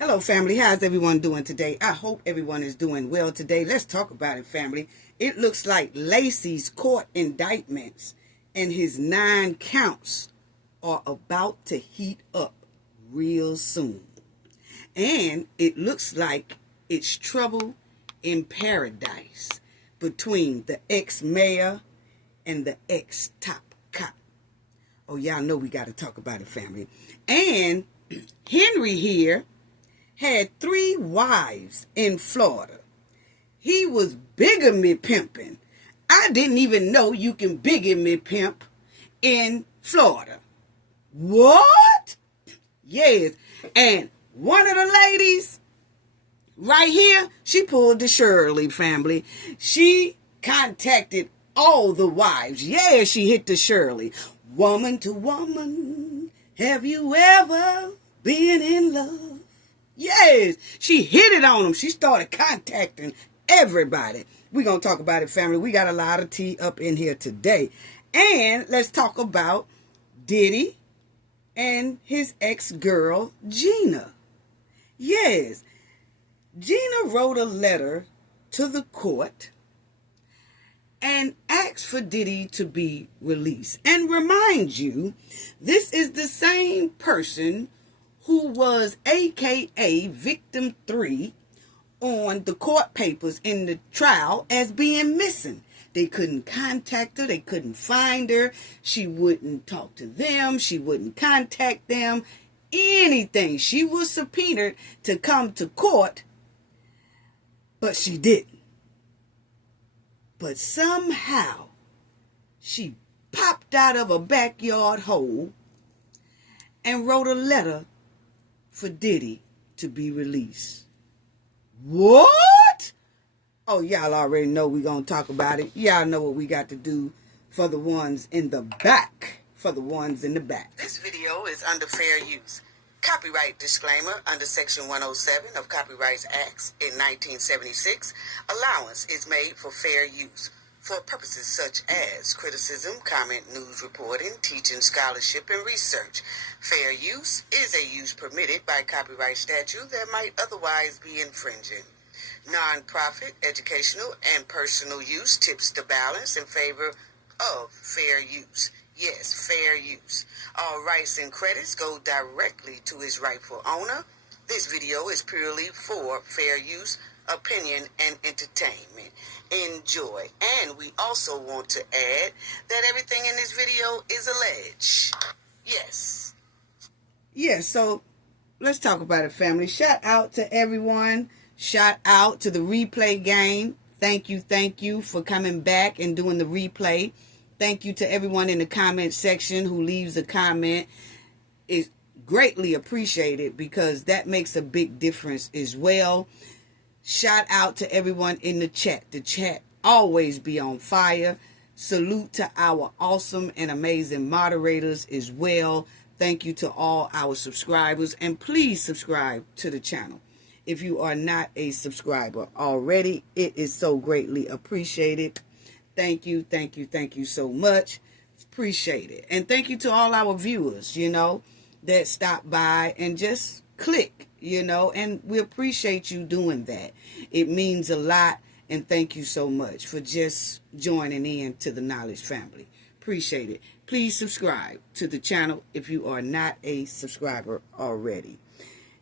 Hello, family. How's everyone doing today? I hope everyone is doing well today. Let's talk about it, family. It looks like Lacy's court indictments and his 9 counts are about to heat up real soon. And it looks like it's trouble in paradise between the ex-mayor and the ex-top cop. Oh, y'all know we got to talk about it, family. And Henry here had 3 wives in Florida. He was bigamy pimping. I didn't even know you can bigamy pimp in Florida. What? Yes. And one of the ladies right here, she pulled the Shirley family. She contacted all the wives. Yeah, she hit the Shirley. Woman to woman, have you ever been in love? Yes, she hit it on them. She started contacting everybody. We're going to talk about it, family. We got a lot of tea up in here today. And let's talk about Diddy and his ex-girl, Gina. Yes, Gina wrote a letter to the court and asked for Diddy to be released. And remind you, this is the same person who was AKA victim 3 on the court papers in the trial as being missing. They couldn't contact her. They couldn't find her. She wouldn't talk to them. She wouldn't contact them. Anything. She was subpoenaed to come to court, but she didn't. But somehow she popped out of a backyard hole and wrote a letter for Diddy to be released. What? Oh, y'all already know we're going to talk about it. Y'all know what we got to do for the ones in the back. For the ones in the back. This video is under fair use. Copyright disclaimer under Section 107 of Copyrights Acts in 1976. Allowance is made for fair use for purposes such as criticism, comment, news reporting, teaching, scholarship, and research. Fair use is a use permitted by copyright statute that might otherwise be infringing. Non-profit, educational, and personal use tips the balance in favor of fair use. Yes, fair use. All rights and credits go directly to its rightful owner. This video is purely for fair use, opinion, and entertainment. Enjoy. And we also want to add that everything in this video is alleged. Yes. Yes, so let's talk about it, family. Shout out to everyone. Shout out to the replay game. Thank you for coming back and doing the replay. Thank you to everyone in the comment section who leaves a comment. It's greatly appreciated because that makes a big difference as well. Shout out to everyone in the chat. The chat always be on fire. Salute to our awesome and amazing moderators as well. Thank you to all our subscribers. And please subscribe to the channel. If you are not a subscriber already, it is so greatly appreciated. Thank you so much. Appreciate it. And thank you to all our viewers, that stop by and just click, and we appreciate you doing that. It means a lot, and thank you so much for just joining in to the Knowledge family. Appreciate it. Please subscribe to the channel if you are not a subscriber already.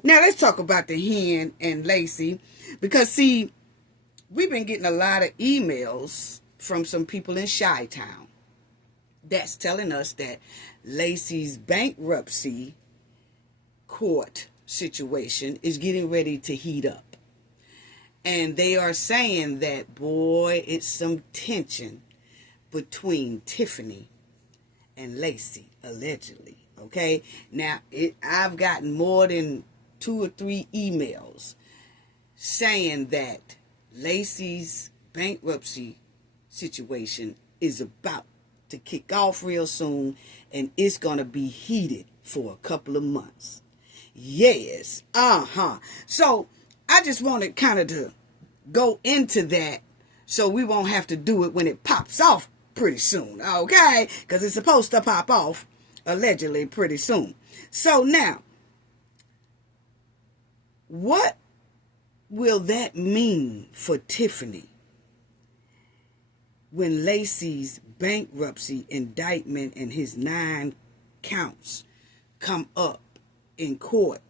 Now, let's talk about the Hen and Lacy, because, see, we've been getting a lot of emails from some people in Chi-Town that's telling us that Lacy's bankruptcy court situation is getting ready to heat up. And they are saying that, boy, it's some tension between Tiffany and Lacy, allegedly. Okay? Now, I've gotten more than 2 or 3 emails saying that Lacy's bankruptcy situation is about to kick off real soon, and it's going to be heated for a couple of months. Yes. So I just wanted kind of to go into that so we won't have to do it when it pops off pretty soon. Okay? Because it's supposed to pop off allegedly pretty soon. So now, What will that mean for Tiffany when Lacy's bankruptcy indictment and his 9 counts come up in court?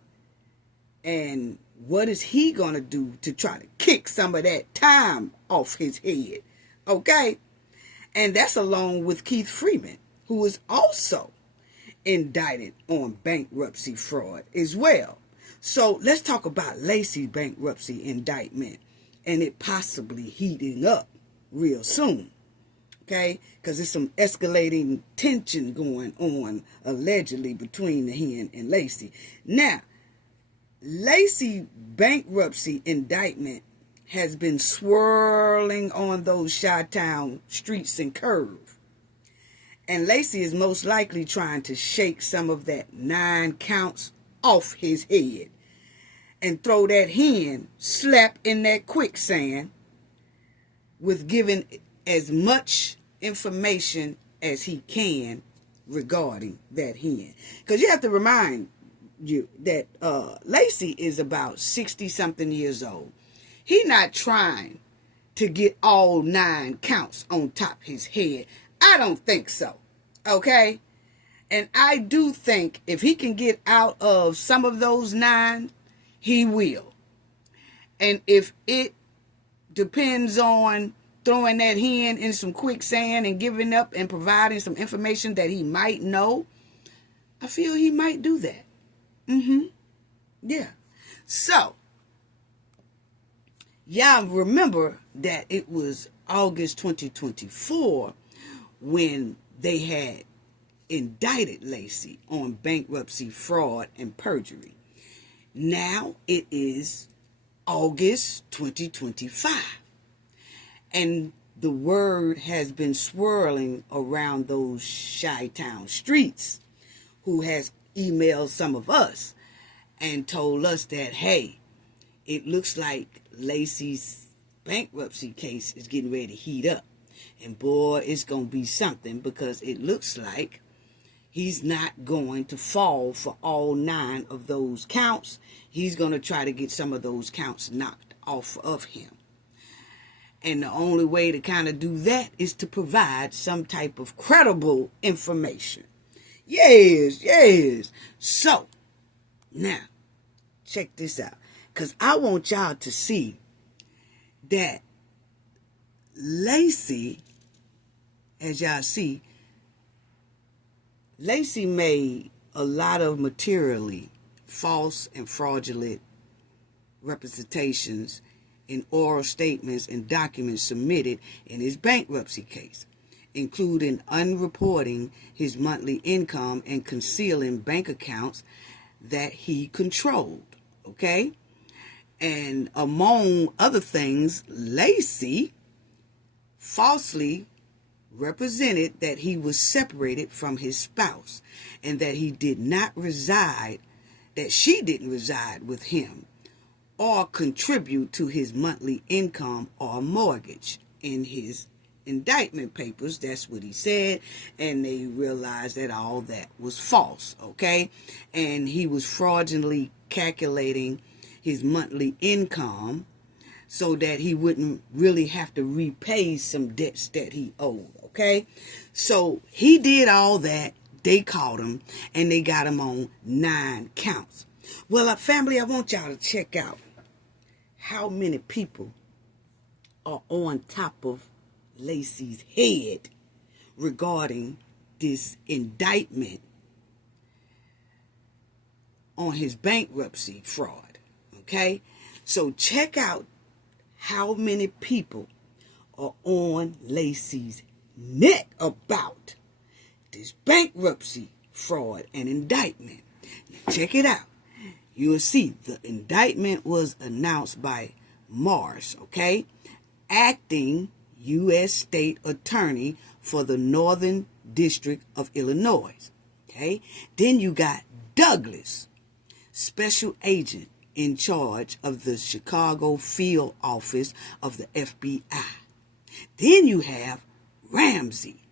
And what is he going to do to try to kick some of that time off his head? Okay? And that's along with Keith Freeman, who is also indicted on bankruptcy fraud as well. So let's talk about Lacy's bankruptcy indictment and it possibly heating up real soon. Okay? Because there's some escalating tension going on allegedly between the Hen and Lacy. Now, Lacy bankruptcy indictment has been swirling on those Chi-Town streets and curve. And Lacy is most likely trying to shake some of that 9 counts off his head and throw that hen slap in that quicksand with giving as much information as he can regarding that hen. Because you have to remind you that Lacy is about 60-something years old. He not trying to get all 9 counts on top his head. I don't think so. Okay? And I do think if he can get out of some of those 9, he will. And if it depends on throwing that hen in some quicksand and giving up and providing some information that he might know, I feel he might do that. Yeah. So, y'all remember that it was August 2024 when they had indicted Lacy on bankruptcy, fraud, and perjury. Now it is August 2025. And the word has been swirling around those Chi-Town streets, who has emailed some of us and told us that, hey, it looks like Lacy's bankruptcy case is getting ready to heat up. And boy, it's going to be something, because it looks like he's not going to fall for all 9 of those counts. He's going to try to get some of those counts knocked off of him. And the only way to kind of do that is to provide some type of credible information. Yes. So, now, check this out. Because I want y'all to see that Lacy, as y'all see, Lacy made a lot of materially false and fraudulent representations in oral statements and documents submitted in his bankruptcy case, including unreporting his monthly income and concealing bank accounts that he controlled. Okay? And among other things, Lacy falsely represented that he was separated from his spouse and that he did not reside, that she didn't reside with him or contribute to his monthly income or mortgage in his indictment papers. That's what he said, and they realized that all that was false, okay? And he was fraudulently calculating his monthly income so that he wouldn't really have to repay some debts that he owed, okay? So he did all that. They caught him, and they got him on 9 counts. Well, family, I want y'all to check out how many people are on top of Lacy's head regarding this indictment on his bankruptcy fraud, okay? So check out how many people are on Lacy's neck about this bankruptcy fraud and indictment. Now check it out. You'll see the indictment was announced by Mars, okay? Acting U.S. State Attorney for the Northern District of Illinois, okay? Then you got Douglas, Special Agent in charge of the Chicago Field Office of the FBI. Then you have Ramsey,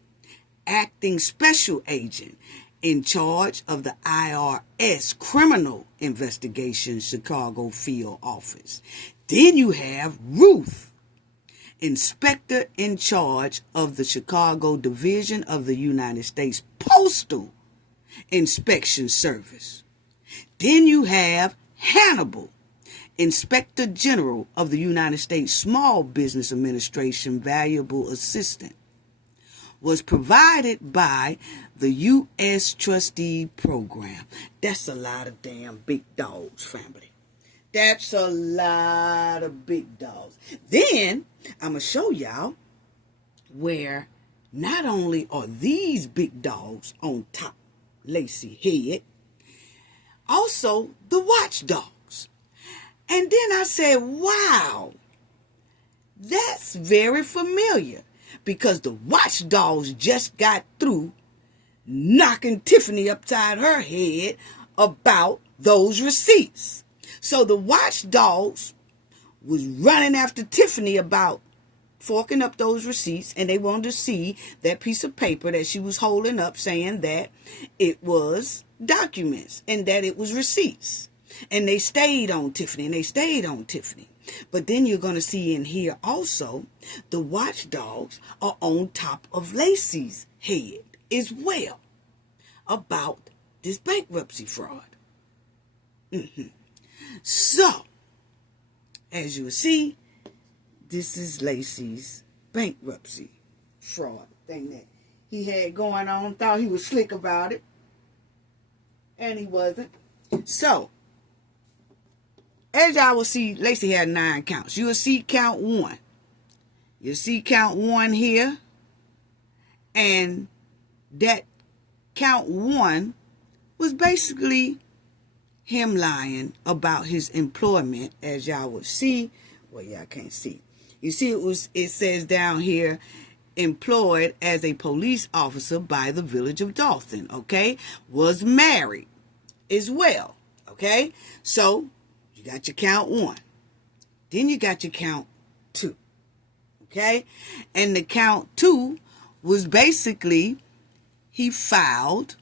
Acting Special Agent in charge of the IRS Criminal Investigation Chicago Field Office. Then you have Ruth, inspector in charge of the Chicago Division of the United States Postal Inspection Service. Then you have Hannibal, inspector general of the United States Small Business Administration Valuable Assistant. Was provided by the U.S. Trustee Program. That's a lot of damn big dogs, family. That's a lot of big dogs. Then, I'm going to show y'all where not only are these big dogs on top Lacy head, also the watchdogs. And then I said, wow, that's very familiar. Because the watchdogs just got through knocking Tiffany upside her head about those receipts. So the watchdogs was running after Tiffany about forking up those receipts, and they wanted to see that piece of paper that she was holding up saying that it was documents and that it was receipts. And they stayed on Tiffany, and they stayed on Tiffany. But then you're going to see in here also, the watchdogs are on top of Lacy's head as well about this bankruptcy fraud. So, as you will see, this is Lacy's bankruptcy fraud thing that he had going on. Thought he was slick about it, and he wasn't. So, as y'all will see, Lacy had 9 counts. You will see count 1. You'll see count 1 here. And that count 1 was basically him lying about his employment, as y'all will see. Well, y'all can't see. You see, it says down here, employed as a police officer by the village of Dalton, okay? Was married as well, okay? So, you got your count 1. Then you got your count 2. Okay? And the count 2 was basically he filed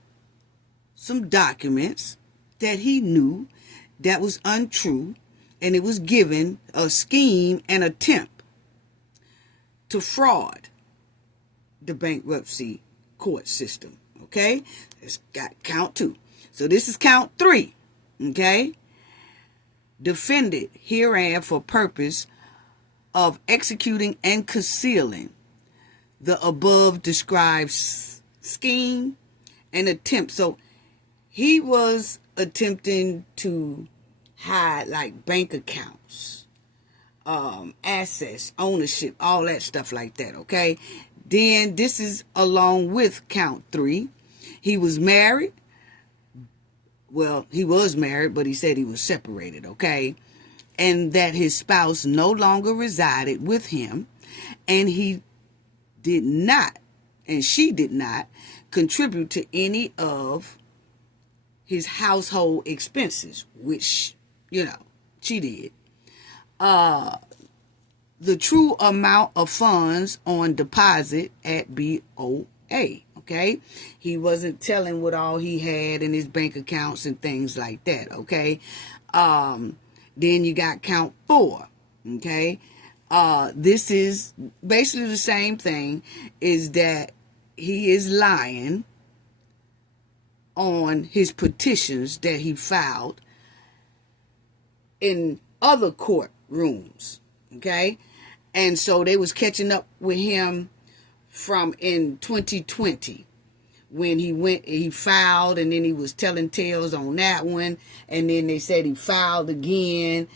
some documents that he knew that was untrue, and it was given a scheme and attempt to fraud the bankruptcy court system. Okay? It's got count 2. So this is count 3. Okay? Defended herein for purpose of executing and concealing the above described scheme and attempt. So he was attempting to hide like bank accounts, assets, ownership, all that stuff like that, okay? Then this is along with count 3. He was married. Well, he was married, but he said he was separated, okay? And that his spouse no longer resided with him, and he did not, and she did not, contribute to any of his household expenses, which, you know, she did. The true amount of funds on deposit at BOA. Okay, he wasn't telling what all he had in his bank accounts and things like that. Okay, then you got count 4. Okay, this is basically the same thing. Is that he is lying on his petitions that he filed in other courtrooms. Okay, and so they was catching up with him from in 2020 when he filed, and then he was telling tales on that one, and then they said he filed again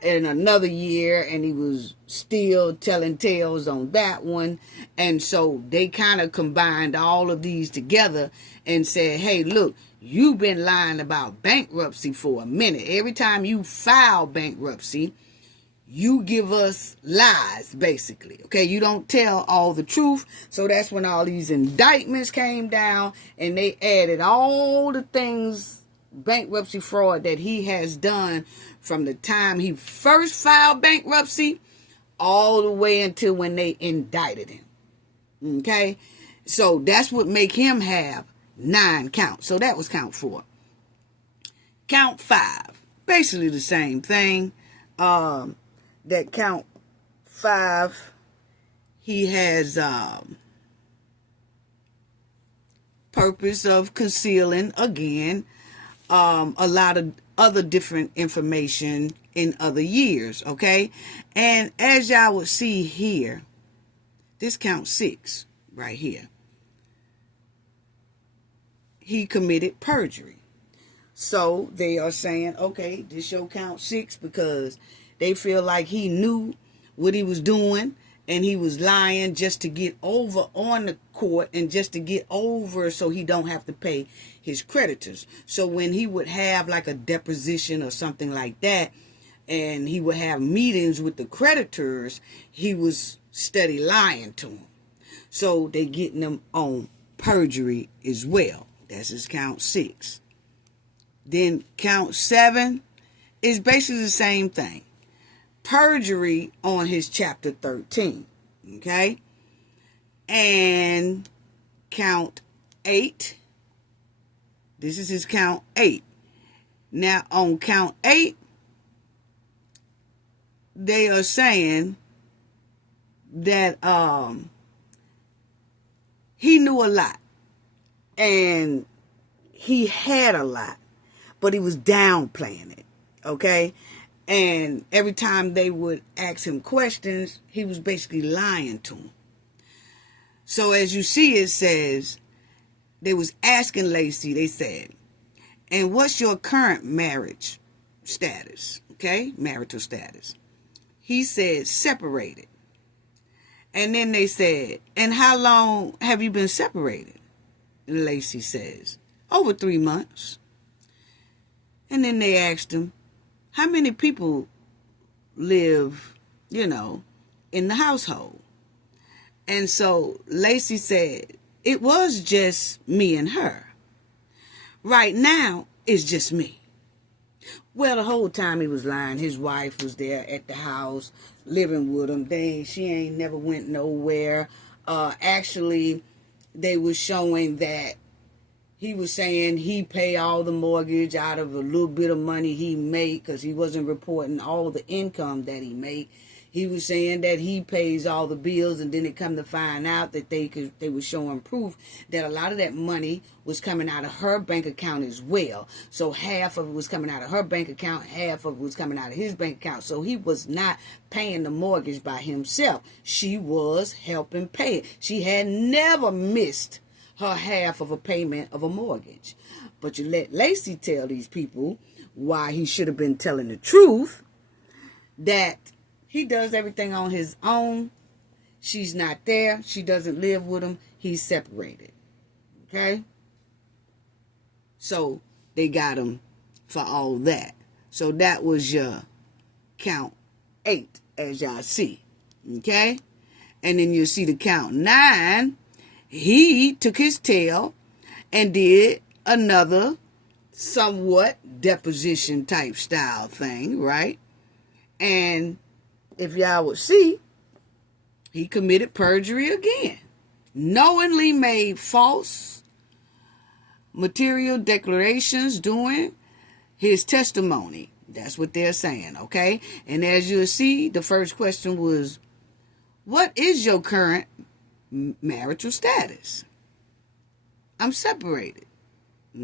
in another year and he was still telling tales on that one. And so they kind of combined all of these together and said, hey, look, you've been lying about bankruptcy for a minute. Every time you file bankruptcy, you give us lies, basically. Okay, you don't tell all the truth. So that's when all these indictments came down and they added all the things, bankruptcy fraud that he has done from the time he first filed bankruptcy all the way until when they indicted him. Okay, so that's what make him have 9 counts. So that was count 4. Count 5, basically the same thing. That count 5, he has purpose of concealing, again, a lot of other different information in other years, okay? And as y'all would see here, this count 6 right here, he committed perjury. So they are saying, okay, this your count 6, because they feel like he knew what he was doing and he was lying just to get over on the court and just to get over so he don't have to pay his creditors. So when he would have like a deposition or something like that, and he would have meetings with the creditors, he was steady lying to them. So they getting him on perjury as well. That's his count 6. Then count 7 is basically the same thing. Perjury on his chapter 13. Okay? And count 8. This is his count 8. Now on count 8, they are saying that he knew a lot. And he had a lot. But he was downplaying it. Okay? And every time they would ask him questions, he was basically lying to them. So as you see, it says, they was asking Lacy, they said, and what's your current marriage status? Okay, marital status. He said, separated. And then they said, and how long have you been separated? Lacy says, over 3 months. And then they asked him, how many people live, in the household? And so Lacy said, it was just me and her. Right now, it's just me. Well, the whole time he was lying, his wife was there at the house, living with him. She ain't never went nowhere. Actually, they were showing that he was saying he pay all the mortgage out of a little bit of money he made, because he wasn't reporting all the income that he made. He was saying that he pays all the bills, and then it come to find out that they were showing proof that a lot of that money was coming out of her bank account as well. So half of it was coming out of her bank account, half of it was coming out of his bank account. So he was not paying the mortgage by himself. She was helping pay it. She had never missed her half of a payment of a mortgage. But you let Lacy tell these people why he should have been telling the truth, that he does everything on his own. She's not there. She doesn't live with him. He's separated. Okay? So they got him for all that. So that was your count 8, as y'all see. Okay? And then you see the count 9. He took his tail and did another somewhat deposition type style thing, right? And if y'all would see, he committed perjury again. Knowingly made false material declarations during his testimony. That's what they're saying, okay? And as you'll see, the first question was, what is your current marital status? I'm separated.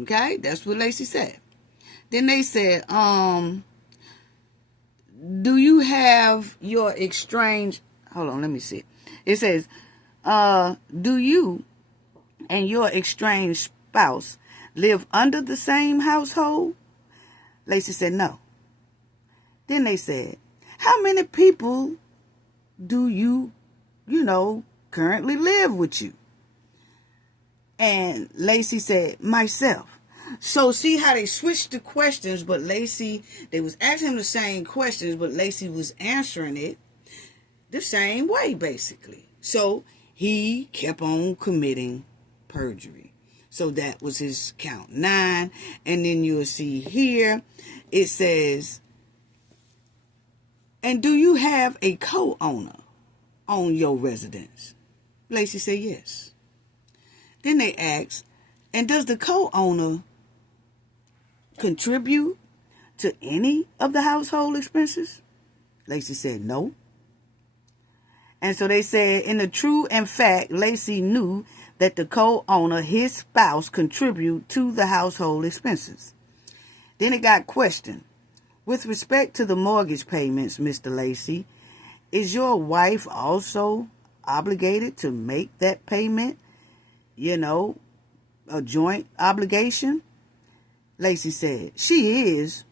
Okay? That's what Lacy said. Then they said, do you have your estranged... Hold on, let me see. It says, do you and your estranged spouse live under the same household? Lacy said, no. Then they said, how many people do you currently live with you? And Lacy said, myself. So see how they switched the questions, but Lacy, they was asking him the same questions, but Lacy was answering it the same way, basically. So he kept on committing perjury. So that was his count 9. And then you'll see here, it says, and do you have a co-owner on your residence? Lacy said yes. Then they asked, And does the co-owner contribute to any of the household expenses? Lacy said no. And so they said, in the true and fact, Lacy knew that the co-owner, his spouse, contribute to the household expenses. Then it got questioned. With respect to the mortgage payments, Mr. Lacy, is your wife also obligated to make that payment? You know, a joint obligation? Lacy said, she is,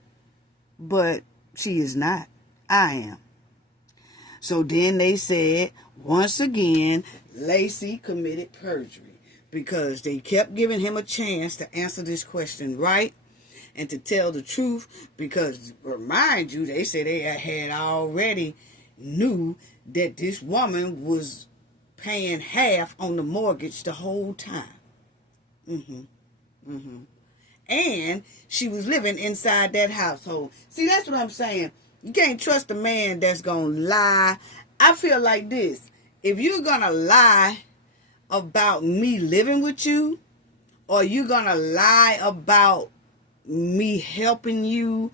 but she is not. I am. So then they said, once again, Lacy committed perjury because they kept giving him a chance to answer this question right and to tell the truth because, remind you, they said they had already knew that this woman was paying half on the mortgage the whole time. And she was living inside that household. See, that's what I'm saying. You can't trust a man that's going to lie. I feel like this. If you're going to lie about me living with you, or you're going to lie about me helping you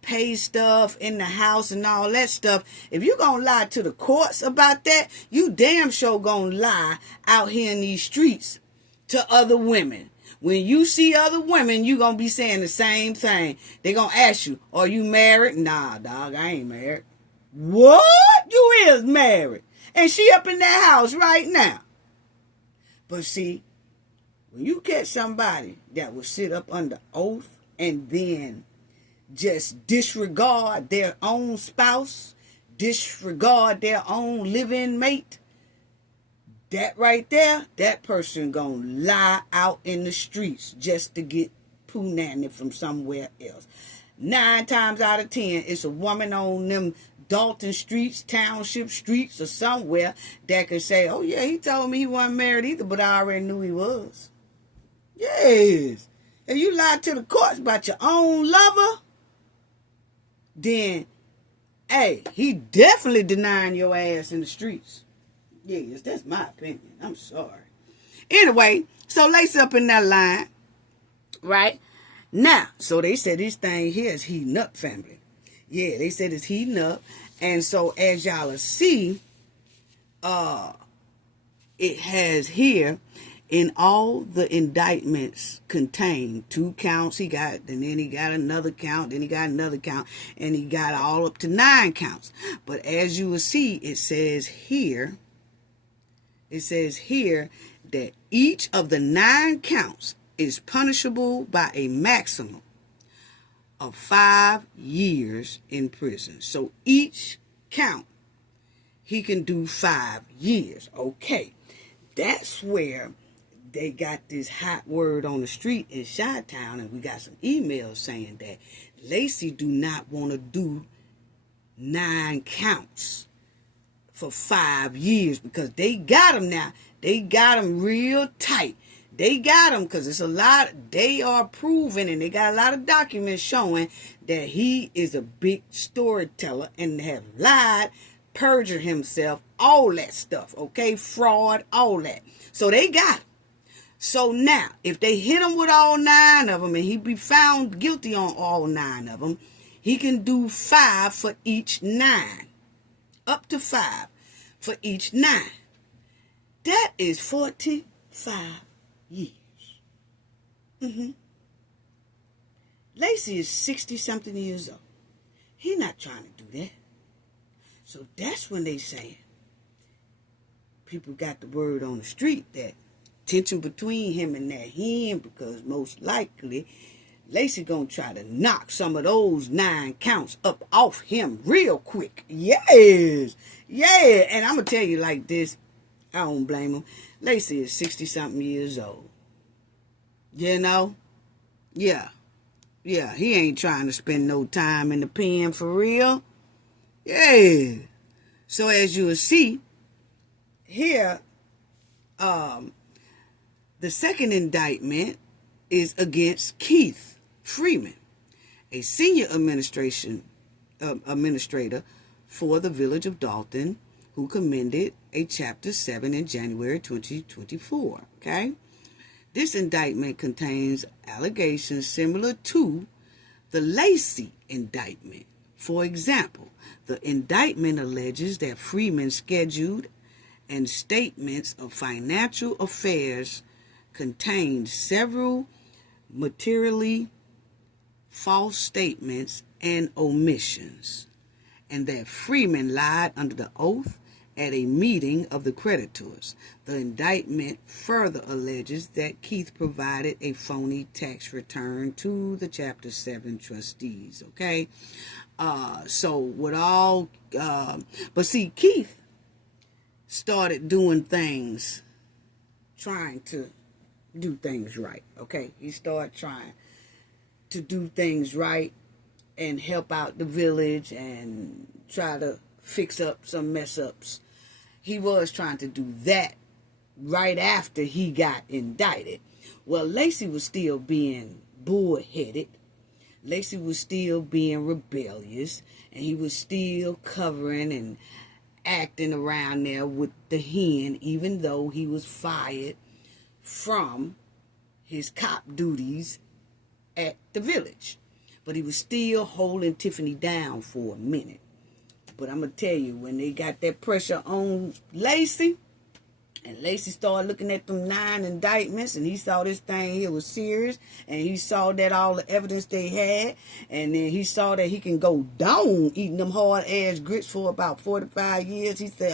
pay stuff in the house and all that stuff, if you're going to lie to the courts about that, you damn sure going to lie out here in these streets to other women. When you see other women, you going to be saying the same thing. They going to ask you, are you married? Nah, dog, I ain't married. What? You is married. And she up in that house right now. But see, when you catch somebody that will sit up under oath and then just disregard their own spouse, disregard their own living mate, that right there, that person gonna lie out in the streets just to get punani from somewhere else. 9 times out of 10, it's a woman on them Dalton streets, township streets, or somewhere that could say, oh yeah, he told me he wasn't married either, but I already knew he was. Yes. If you lied to the courts about your own lover, then, hey, he definitely denying your ass in the streets. Yes, that's my opinion. I'm sorry. Anyway, so Lacy up in that line, right? Now, so they said this thing here is heating up, family. Yeah, they said it's heating up. And so as y'all will see, it has here, in all the indictments contained 2 counts he got, and then he got another count, then he got another count, and he got all up to 9 counts. But as you will see, it says here that each of the 9 counts is punishable by a maximum of 5 years in prison. So each count, he can do 5 years. Okay, that's where they got this hot word on the street in Chi-Town, and we got some emails saying that Lacy do not want to do 9 counts for 5 years because they got him now. They got him real tight. They got him because it's a lot. They are proving, and they got a lot of documents showing that he is a big storyteller and have lied, perjured himself, all that stuff. Okay, fraud, all that. So they got him. So now, if they hit him with all 9 of them and he be found guilty on all 9 of them, he can do 5 for each 9. Up to 5 for each 9. That is 45 years. Lacy is 60-something years old. He not trying to do that. So that's when they saying, people got the word on the street that tension between him and that him, because most likely Lacy gonna try to knock some of those 9 counts up off him real quick. Yes. Yeah. And I'm gonna tell you like this, I don't blame him. Lacy is 60-something years old. You know? Yeah. Yeah, he ain't trying to spend no time in the pen for real. Yeah. So as you will see, here, the second indictment is against Keith Freeman, a senior administrator for the village of Dalton, who commended a Chapter 7 in January 2024, okay? This indictment contains allegations similar to the Lacy indictment. For example, the indictment alleges that Freeman scheduled and statements of financial affairs contained several materially false statements and omissions, and that Freeman lied under the oath at a meeting of the creditors. The indictment further alleges that Keith provided a phony tax return to the Chapter 7 trustees, okay? So with all, but see, Keith started doing things, trying to do things right, okay? He started trying to do things right and help out the village and try to fix up some mess ups. He was trying to do that right after he got indicted. Well, Lacy was still being bullheaded. Lacy was still being rebellious, and he was still covering and acting around there with the hen, even though he was fired from his cop duties at the village. But he was still holding Tiffany down for a minute. But I'm going to tell you, when they got that pressure on Lacy, and Lacy started looking at them 9 indictments, and he saw this thing here was serious, and he saw that all the evidence they had, and then he saw that he can go down eating them hard-ass grits for about 45 years. He said,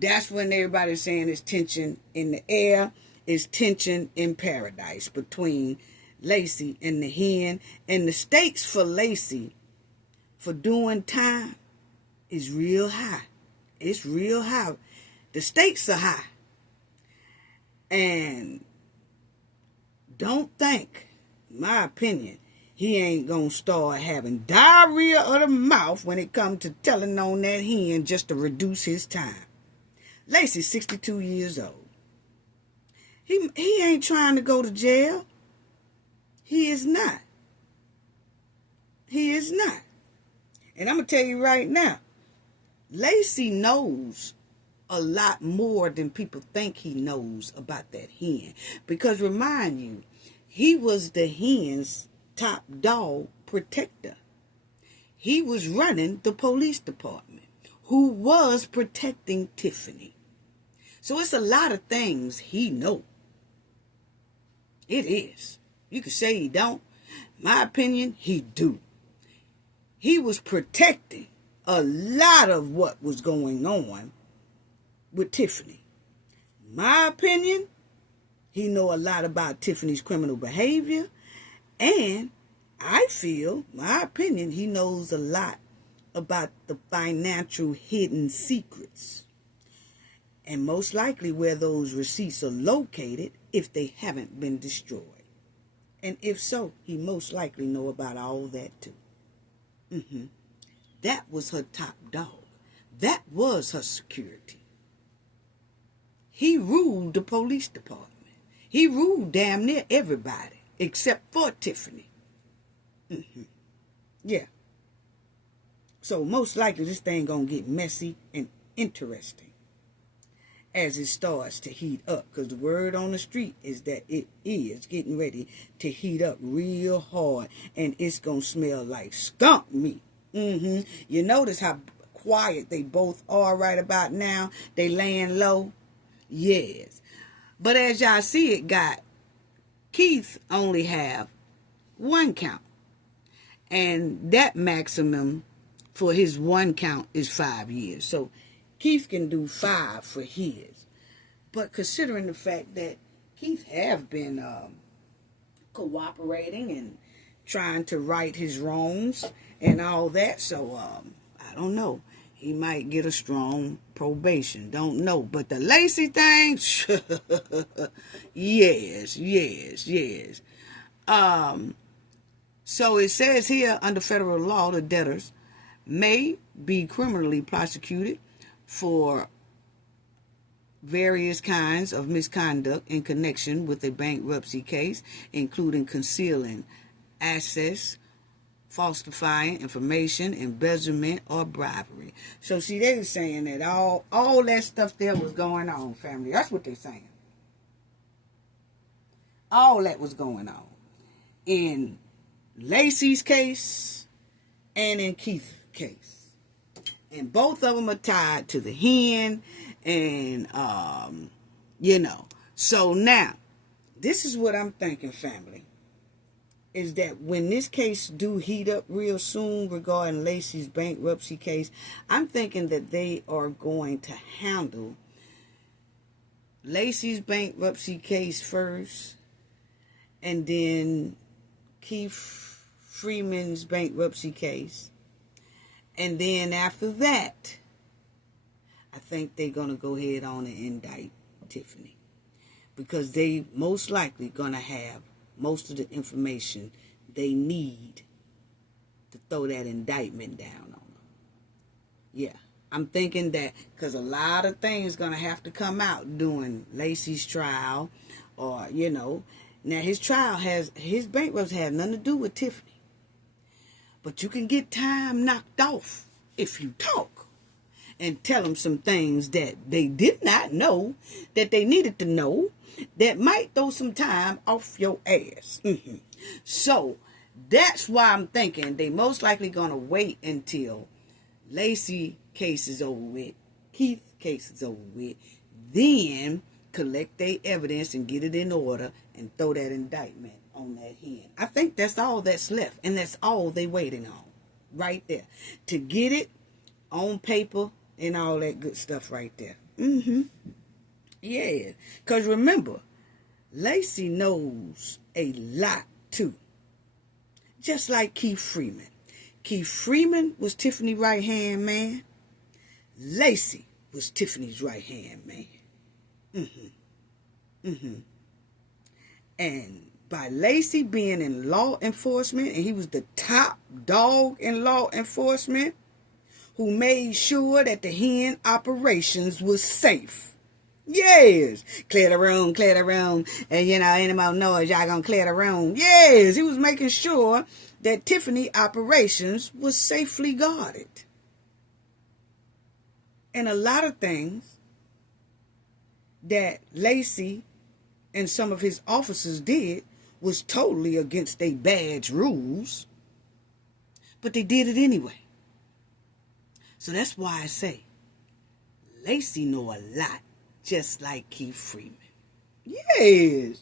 that's when everybody's saying it's tension in the air, it's tension in paradise between Lacy and the hen. And the stakes for Lacy for doing time is real high. It's real high. The stakes are high. And don't think, in my opinion, he ain't gonna start having diarrhea of the mouth when it comes to telling on that hen just to reduce his time. Lacy's 62 years old. He ain't trying to go to jail. He is not. He is not. And I'm going to tell you right now, Lacy knows a lot more than people think he knows about that hen. Because remind you, he was the hen's top dog protector. He was running the police department, who was protecting Tiffany. So it's a lot of things he knows. It is. You can say he don't. My opinion, he do. He was protecting a lot of what was going on with Tiffany. My opinion, he know a lot about Tiffany's criminal behavior. And I feel, my opinion, he knows a lot about the financial hidden secrets. And most likely where those receipts are located if they haven't been destroyed. And if so, he most likely know about all that too. That was her top dog. That was her security. He ruled the police department. He ruled damn near everybody except for Tiffany. Yeah. So most likely this thing gonna get messy and interesting as it starts to heat up, because the word on the street is that it is getting ready to heat up real hard, and it's gonna smell like skunk meat. You notice how quiet they both are right about now. They laying low. Yes. But as y'all see, it got Keith only have 1 count, and that maximum for his 1 count is 5 years. So Keith can do 5 for his. But considering the fact that Keith have been cooperating and trying to right his wrongs and all that, so I don't know. He might get a strong probation. Don't know. But the Lacy thing, yes. So it says here, under federal law, the debtors may be criminally prosecuted for various kinds of misconduct in connection with a bankruptcy case, including concealing assets, falsifying information, embezzlement, or bribery. So see, they were saying that all that stuff there was going on, family. That's what they're saying. All that was going on in Lacy's case and in Keith's case. And both of them are tied to the hen. And, So now, this is what I'm thinking, family. Is that when this case do heat up real soon regarding Lacy's bankruptcy case, I'm thinking that they are going to handle Lacy's bankruptcy case first, and then Keith Freeman's bankruptcy case. And then after that, I think they're going to go ahead on and indict Tiffany. Because they most likely going to have most of the information they need to throw that indictment down on them. Yeah, I'm thinking that because a lot of things going to have to come out during Lacy's trial, or, now his bankruptcy has nothing to do with Tiffany. But you can get time knocked off if you talk and tell them some things that they did not know that they needed to know that might throw some time off your ass. So that's why I'm thinking they most likely going to wait until Lacy case is over with, Keith case is over with, then collect their evidence and get it in order and throw that indictment on that hen. I think that's all that's left, and that's all they waiting on right there, to get it on paper and all that good stuff right there. Yeah, because remember, Lacy knows a lot too, just like Keith Freeman. Keith Freeman was Tiffany's right-hand man. Lacy was Tiffany's right-hand man. And by Lacy being in law enforcement, and he was the top dog in law enforcement, who made sure that the hen operations was safe. Yes, clear the room, and any more noise, y'all gonna clear the room. Yes, he was making sure that Tiffany operations was safely guarded. And a lot of things that Lacy and some of his officers did was totally against their badge rules, but they did it anyway. So that's why I say Lacy know a lot, just like Keith Freeman. Yes.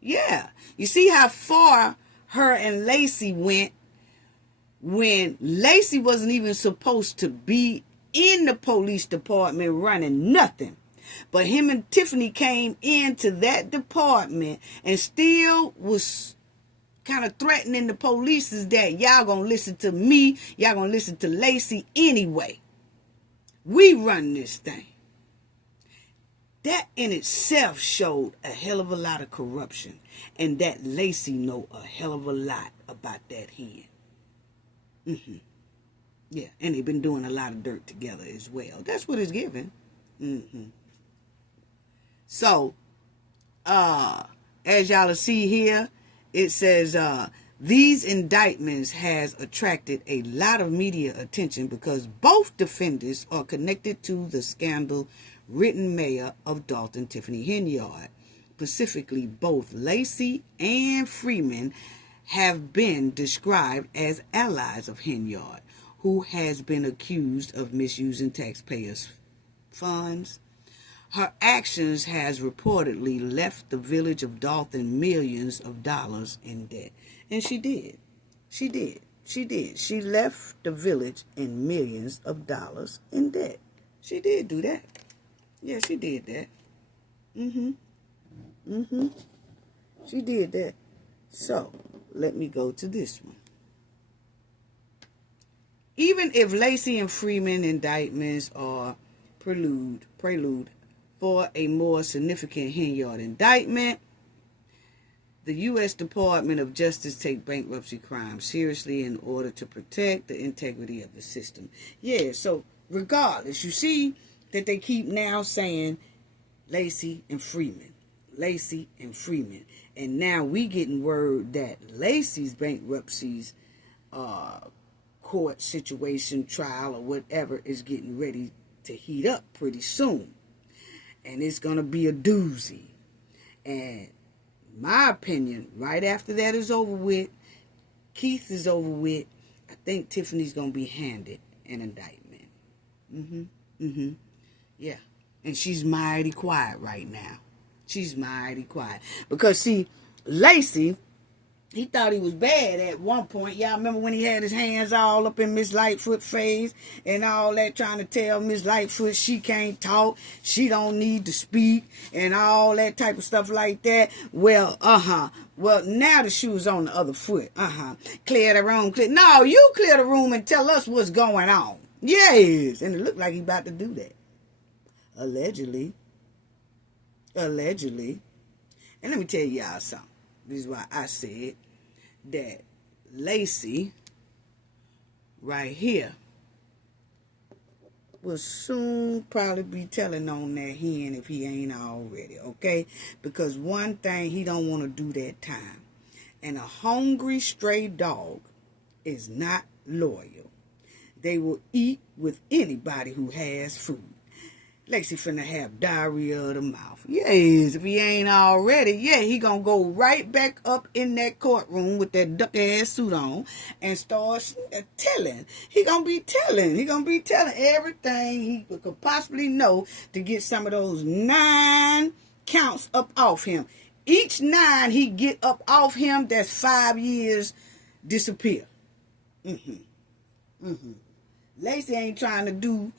Yeah. You see how far her and Lacy went when Lacy wasn't even supposed to be in the police department running nothing. But him and Tiffany came into that department and still was kind of threatening the police is that y'all gonna listen to me, y'all gonna listen to Lacy anyway. We run this thing. That in itself showed a hell of a lot of corruption, and that Lacy know a hell of a lot about that hen. Yeah, and they've been doing a lot of dirt together as well. That's what it's given. So, as y'all see here, it says, these indictments has attracted a lot of media attention because both defendants are connected to the scandal-ridden mayor of Dalton, Tiffany Henyard. Specifically, both Lacy and Freeman have been described as allies of Henyard, who has been accused of misusing taxpayers' funds. Her actions has reportedly left the village of Dalton millions of dollars in debt. And she did. She left the village in millions of dollars in debt. She did do that. Yeah, she did that. She did that. So, let me go to this one. Even if Lacy and Freeman indictments are prelude for a more significant Henyard indictment, the U.S. Department of Justice take bankruptcy crimes seriously in order to protect the integrity of the system. Yeah, so regardless, you see that they keep now saying Lacy and Freeman. And now we getting word that Lacy's bankruptcy's court situation, trial, or whatever is getting ready to heat up pretty soon. And it's going to be a doozy. And my opinion, right after that is over with, Keith is over with, I think Tiffany's going to be handed an indictment. Yeah. And she's mighty quiet right now. She's mighty quiet. Because, see, Lacy, he thought he was bad at one point. Y'all remember when he had his hands all up in Miss Lightfoot's face and all that, trying to tell Miss Lightfoot she can't talk, she don't need to speak, and all that type of stuff like that. Well, Well, now the shoe's on the other foot. Clear the room. No, you clear the room and tell us what's going on. Yes. And it looked like he about to do that. Allegedly. And let me tell y'all something. This is why I said that Lacy right here will soon probably be telling on that hen if he ain't already, okay? Because one thing, he don't want to do that time. And a hungry stray dog is not loyal. They will eat with anybody who has food. Lacy finna have diarrhea of the mouth. Yes, if he ain't already, he gonna go right back up in that courtroom with that duck-ass suit on and start telling. He gonna be telling everything he could possibly know to get some of those 9 counts up off him. Each 9 he get up off him, that's 5 years disappear. Lacy ain't trying to do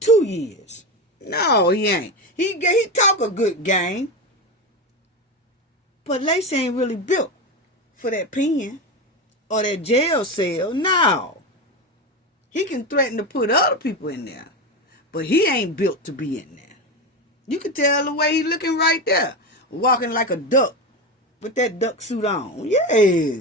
2 years. No, he ain't. He talk a good game. But Lacy ain't really built for that pen or that jail cell. No. He can threaten to put other people in there. But he ain't built to be in there. You can tell the way he looking right there. Walking like a duck with that duck suit on. Yeah.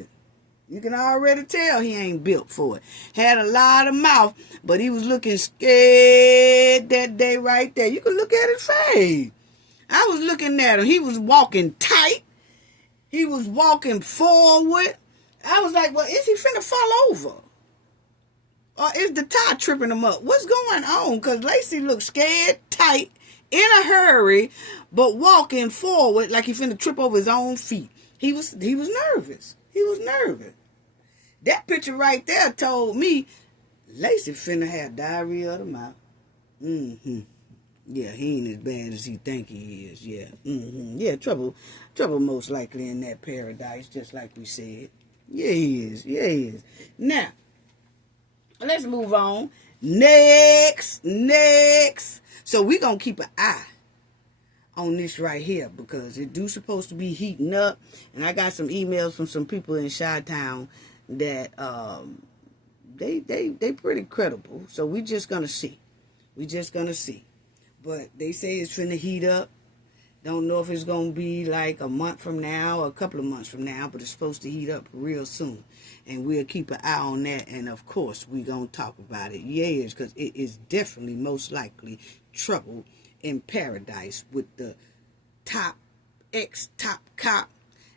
You can already tell he ain't built for it. Had a lot of mouth, but he was looking scared that day right there. You can look at his face. I was looking at him. He was walking tight. He was walking forward. I was like, well, is he finna fall over? Or is the tie tripping him up? What's going on? Because Lacy looked scared, tight, in a hurry, but walking forward like he finna trip over his own feet. He was nervous. He was nervous. That picture right there told me Lacy finna have diarrhea of the mouth. Yeah, he ain't as bad as he think he is. Yeah. Yeah, trouble most likely in that paradise, just like we said. Yeah, he is. Yeah, he is. Now, let's move on. Next. So we gonna keep an eye on this right here because it do supposed to be heating up, and I got some emails from some people in Chi-Town that they pretty credible. So we just gonna see. But they say it's finna heat up. Don't know if it's gonna be like a month from now or a couple of months from now, but it's supposed to heat up real soon, and we'll keep an eye on that. And of course, we gonna talk about it. Yes, because it is definitely most likely trouble in paradise with the top cop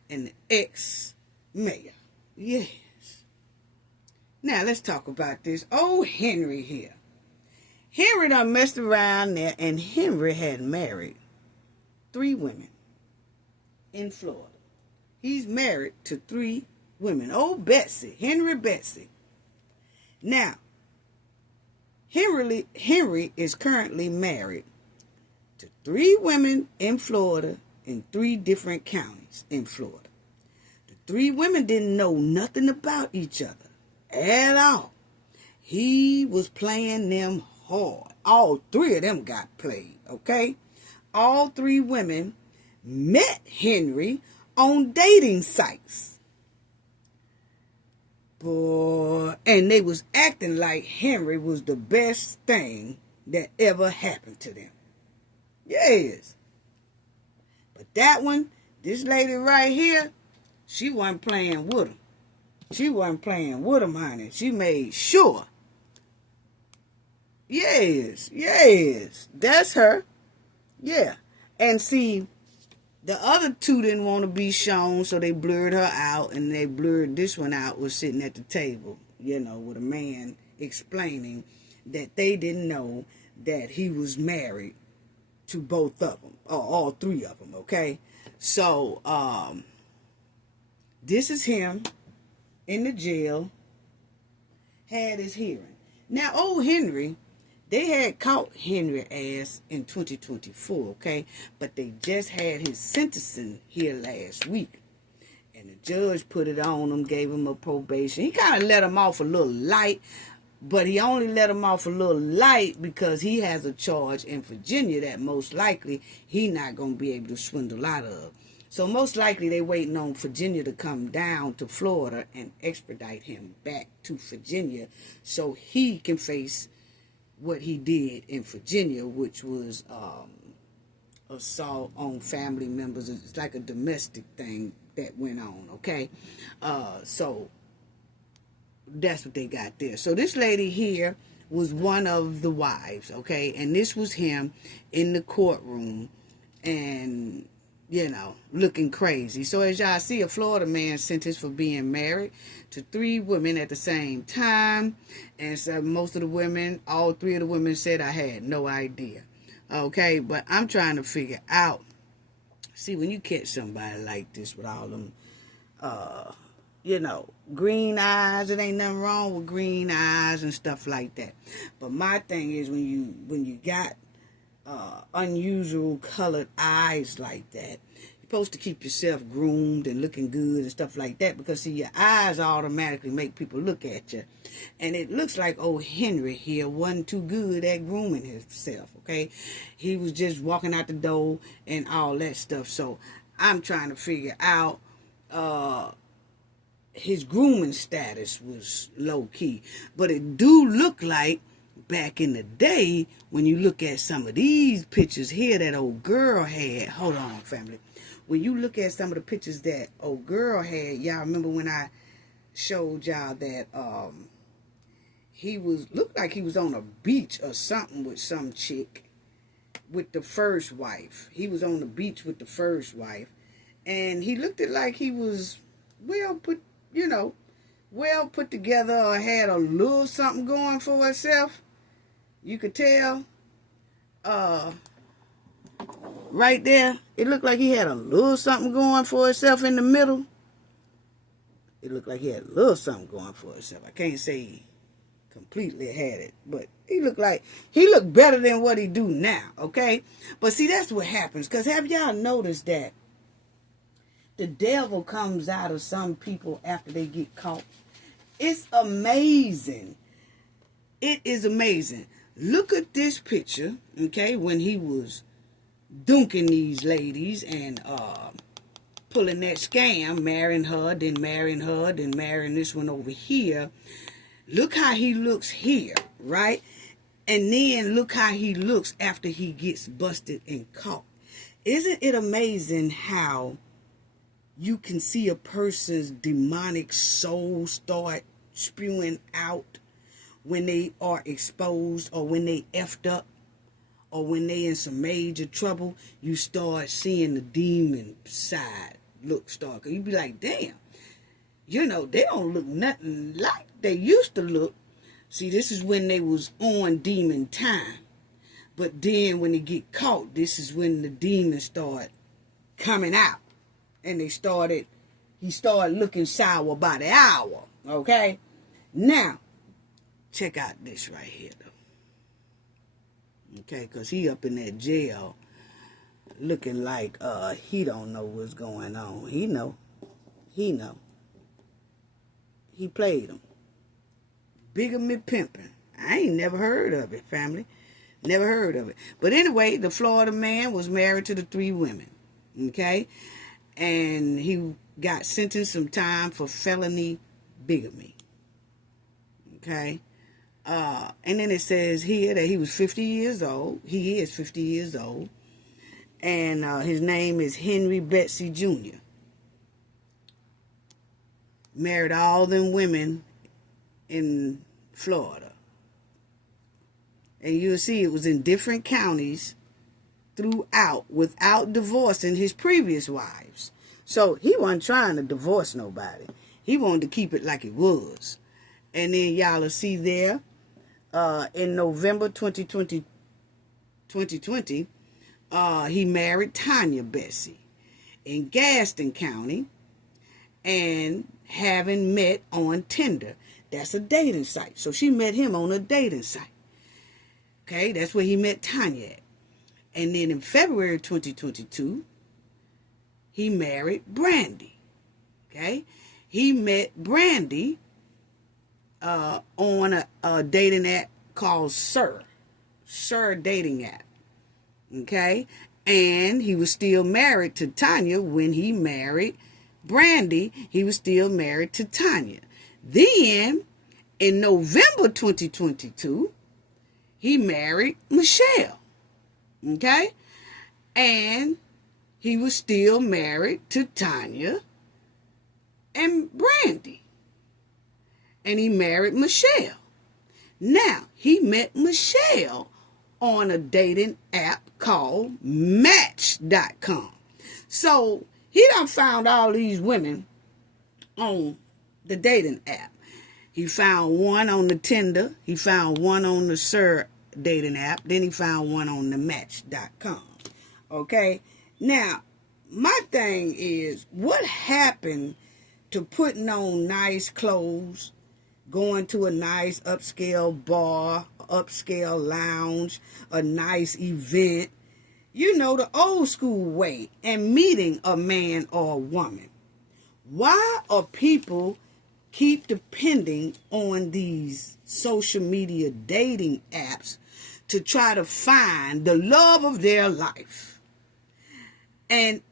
and the ex-mayor. Yes. Now, let's talk about this. Oh, Henry here. Henry done messed around there, and Henry had married 3 women in Florida. He's married to 3 women. Oh, Henry Betsy. Now, Henry is currently married to 3 women in Florida in 3 different counties in Florida. The 3 women didn't know nothing about each other at all. He was playing them hard. All 3 of them got played, okay? All 3 women met Henry on dating sites. Boy, and they was acting like Henry was the best thing that ever happened to them. Yes. But that one, this lady right here, she wasn't playing with him. Honey. She made sure. Yes, that's her. Yeah. And see, the other 2 didn't want to be shown, so they blurred her out, and they blurred this one out, was sitting at the table, with a man explaining that they didn't know that he was married to both of them, or all three of them, okay? So, this is him in the jail, had his hearing. Now, old Henry, they had caught Henry ass in 2024, okay? But they just had his sentencing here last week. And the judge put it on him, gave him a probation. He kind of let him off a little light, but he only let him off a little light because he has a charge in Virginia that most likely he not going to be able to swindle out of. So most likely they waiting on Virginia to come down to Florida and extradite him back to Virginia so he can face what he did in Virginia, which was assault on family members. It's like a domestic thing that went on, okay? So that's what they got there. So this lady here was one of the wives, okay? And this was him in the courtroom and, you know, looking crazy. So as y'all see, a Florida man sentenced for being married to 3 women at the same time. And so most of the women, all 3 of the women said, I had no idea. Okay, but I'm trying to figure out, see, when you catch somebody like this with all them, you know, green eyes, it ain't nothing wrong with green eyes and stuff like that. But my thing is when you got unusual colored eyes like that, you're supposed to keep yourself groomed and looking good and stuff like that, because see, your eyes automatically make people look at you. And it looks like old Henry here wasn't too good at grooming himself, okay? He was just walking out the door and all that stuff. So I'm trying to figure out his grooming status was low key. But it do look like back in the day, when you look at some of these pictures here that old girl had, hold on, family. When you look at some of the pictures that old girl had, y'all remember when I showed y'all that he looked like he was on a beach or something with some chick, with the first wife. He was on the beach with the first wife, and he looked like he was well put, you know, well put together, or had a little something going for herself. You could tell, right there, it looked like he had a little something going for himself in the middle. It looked like he had a little something going for himself. I can't say he completely had it, but he looked better than what he do now, okay? But see, that's what happens, because have y'all noticed that the devil comes out of some people after they get caught? It's amazing. It is amazing. Look at this picture, okay, when he was dunking these ladies and pulling that scam, marrying her, then marrying her, then marrying this one over here. Look how he looks here, right? And then look how he looks after he gets busted and caught. Isn't it amazing how you can see a person's demonic soul start spewing out when they are exposed, or when they effed up, or when they in some major trouble? You start seeing the demon side look start. You be like, damn, you know, they don't look nothing like they used to look. See, this is when they was on demon time. But then when they get caught, this is when the demons start coming out. And he started looking sour by the hour, okay? Now, check out this right here, though. Okay, because he up in that jail looking like he don't know what's going on. He know. He played him. Bigamy pimping. I ain't never heard of it, family. Never heard of it. But anyway, the Florida man was married to the 3 women, okay? And he got sentenced some time for felony bigamy, okay? And then it says here that he was 50 years old. He is 50 years old. And his name is Henry Betsy Jr. Married all them women in Florida. And you'll see it was in different counties throughout without divorcing his previous wives. So he wasn't trying to divorce nobody. He wanted to keep it like it was. And then y'all will see there, in November 2020, He married Tanya Bessie in Gaston County, and having met on Tinder. That's a dating site. So she met him on a dating site. Okay, that's where he met Tanya at. And then in February 2022, he married Brandy. Okay, he met Brandy on a dating app called Sir dating app. Okay, and he was still married to Tanya when he married Brandy. He was still married to Tanya. Then in November 2022, he married Michelle. Okay, and he was still married to Tanya and Brandy. And he married Michelle. Now, he met Michelle on a dating app called Match.com. So, he done found all these women on the dating app. He found one on the Tinder. He found one on the Sir dating app. Then he found one on the Match.com. Okay? Now, my thing is, what happened to putting on nice clothes, going to a nice upscale bar, upscale lounge, a nice event, you know, the old school way, and meeting a man or a woman? Why are people keep depending on these social media dating apps to try to find the love of their life? And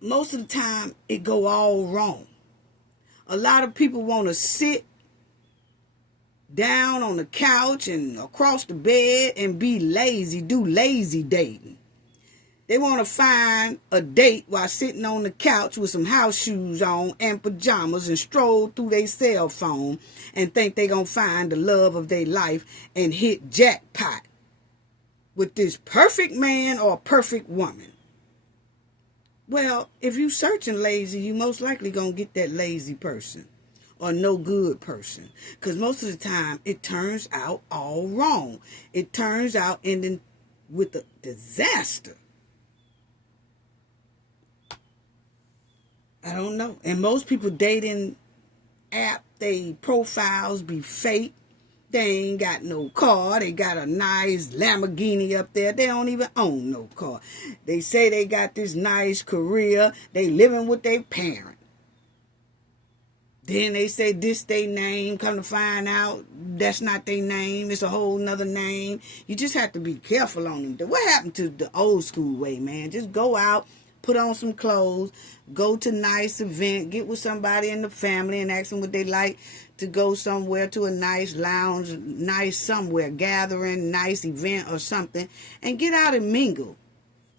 most of the time, it go all wrong. A lot of people want to sit down on the couch and across the bed and be lazy, do lazy dating. They want to find a date while sitting on the couch with some house shoes on and pajamas and stroll through their cell phone and think they're going to find the love of their life and hit jackpot with this perfect man or perfect woman. Well, if you searching lazy, you most likely going to get that lazy person or no good person. Because most of the time, it turns out all wrong. It turns out ending with a disaster. I don't know. And most people dating app, they profiles be fake. They ain't got no car. They got a nice Lamborghini up there. They don't even own no car. They say they got this nice career. They living with their parent. Then they say this they name. Come to find out, that's not their name. It's a whole nother name. You just have to be careful on them. What happened to the old school way, man? Just go out, put on some clothes, go to nice event, get with somebody in the family and ask them what they like to go somewhere to a nice lounge, nice somewhere, gathering, nice event or something, and get out and mingle.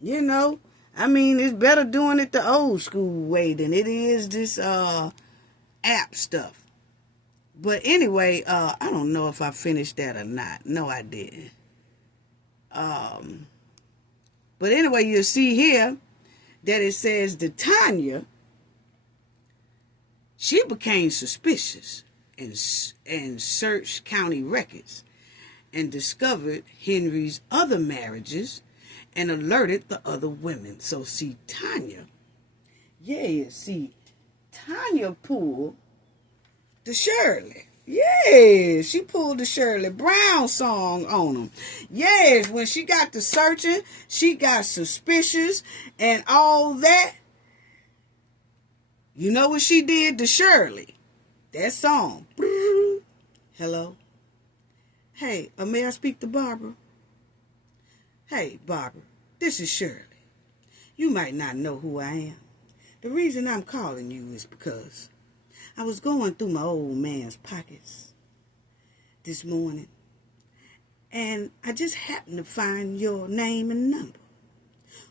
You know, I mean, it's better doing it the old school way than it is this app stuff. But anyway, I don't know if I finished that or not. No, I didn't. But anyway, you'll see here that it says that Tanya, she became suspicious and searched county records and discovered Henry's other marriages and alerted the other women. So see, Tanya pulled the Shirley. Yes, she pulled the Shirley Brown song on them. Yes, when she got to searching, she got suspicious and all that. You know what she did to Shirley? That song. Hello. Hey, may I speak to Barbara? Hey, Barbara, this is Shirley. You might not know who I am. The reason I'm calling you is because I was going through my old man's pockets this morning, and I just happened to find your name and number.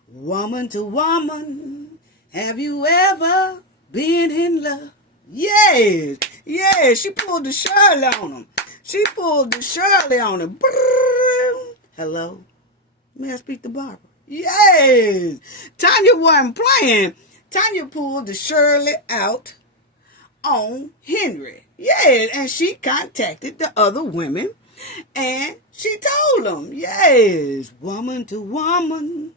Woman to woman, have you ever been in love? Yes, she pulled the Shirley on him. Hello, may I speak to Barbara? Yes, Tanya wasn't playing. Tanya pulled the Shirley out on Henry. Yeah, and she contacted the other women and she told them, yes, woman to woman,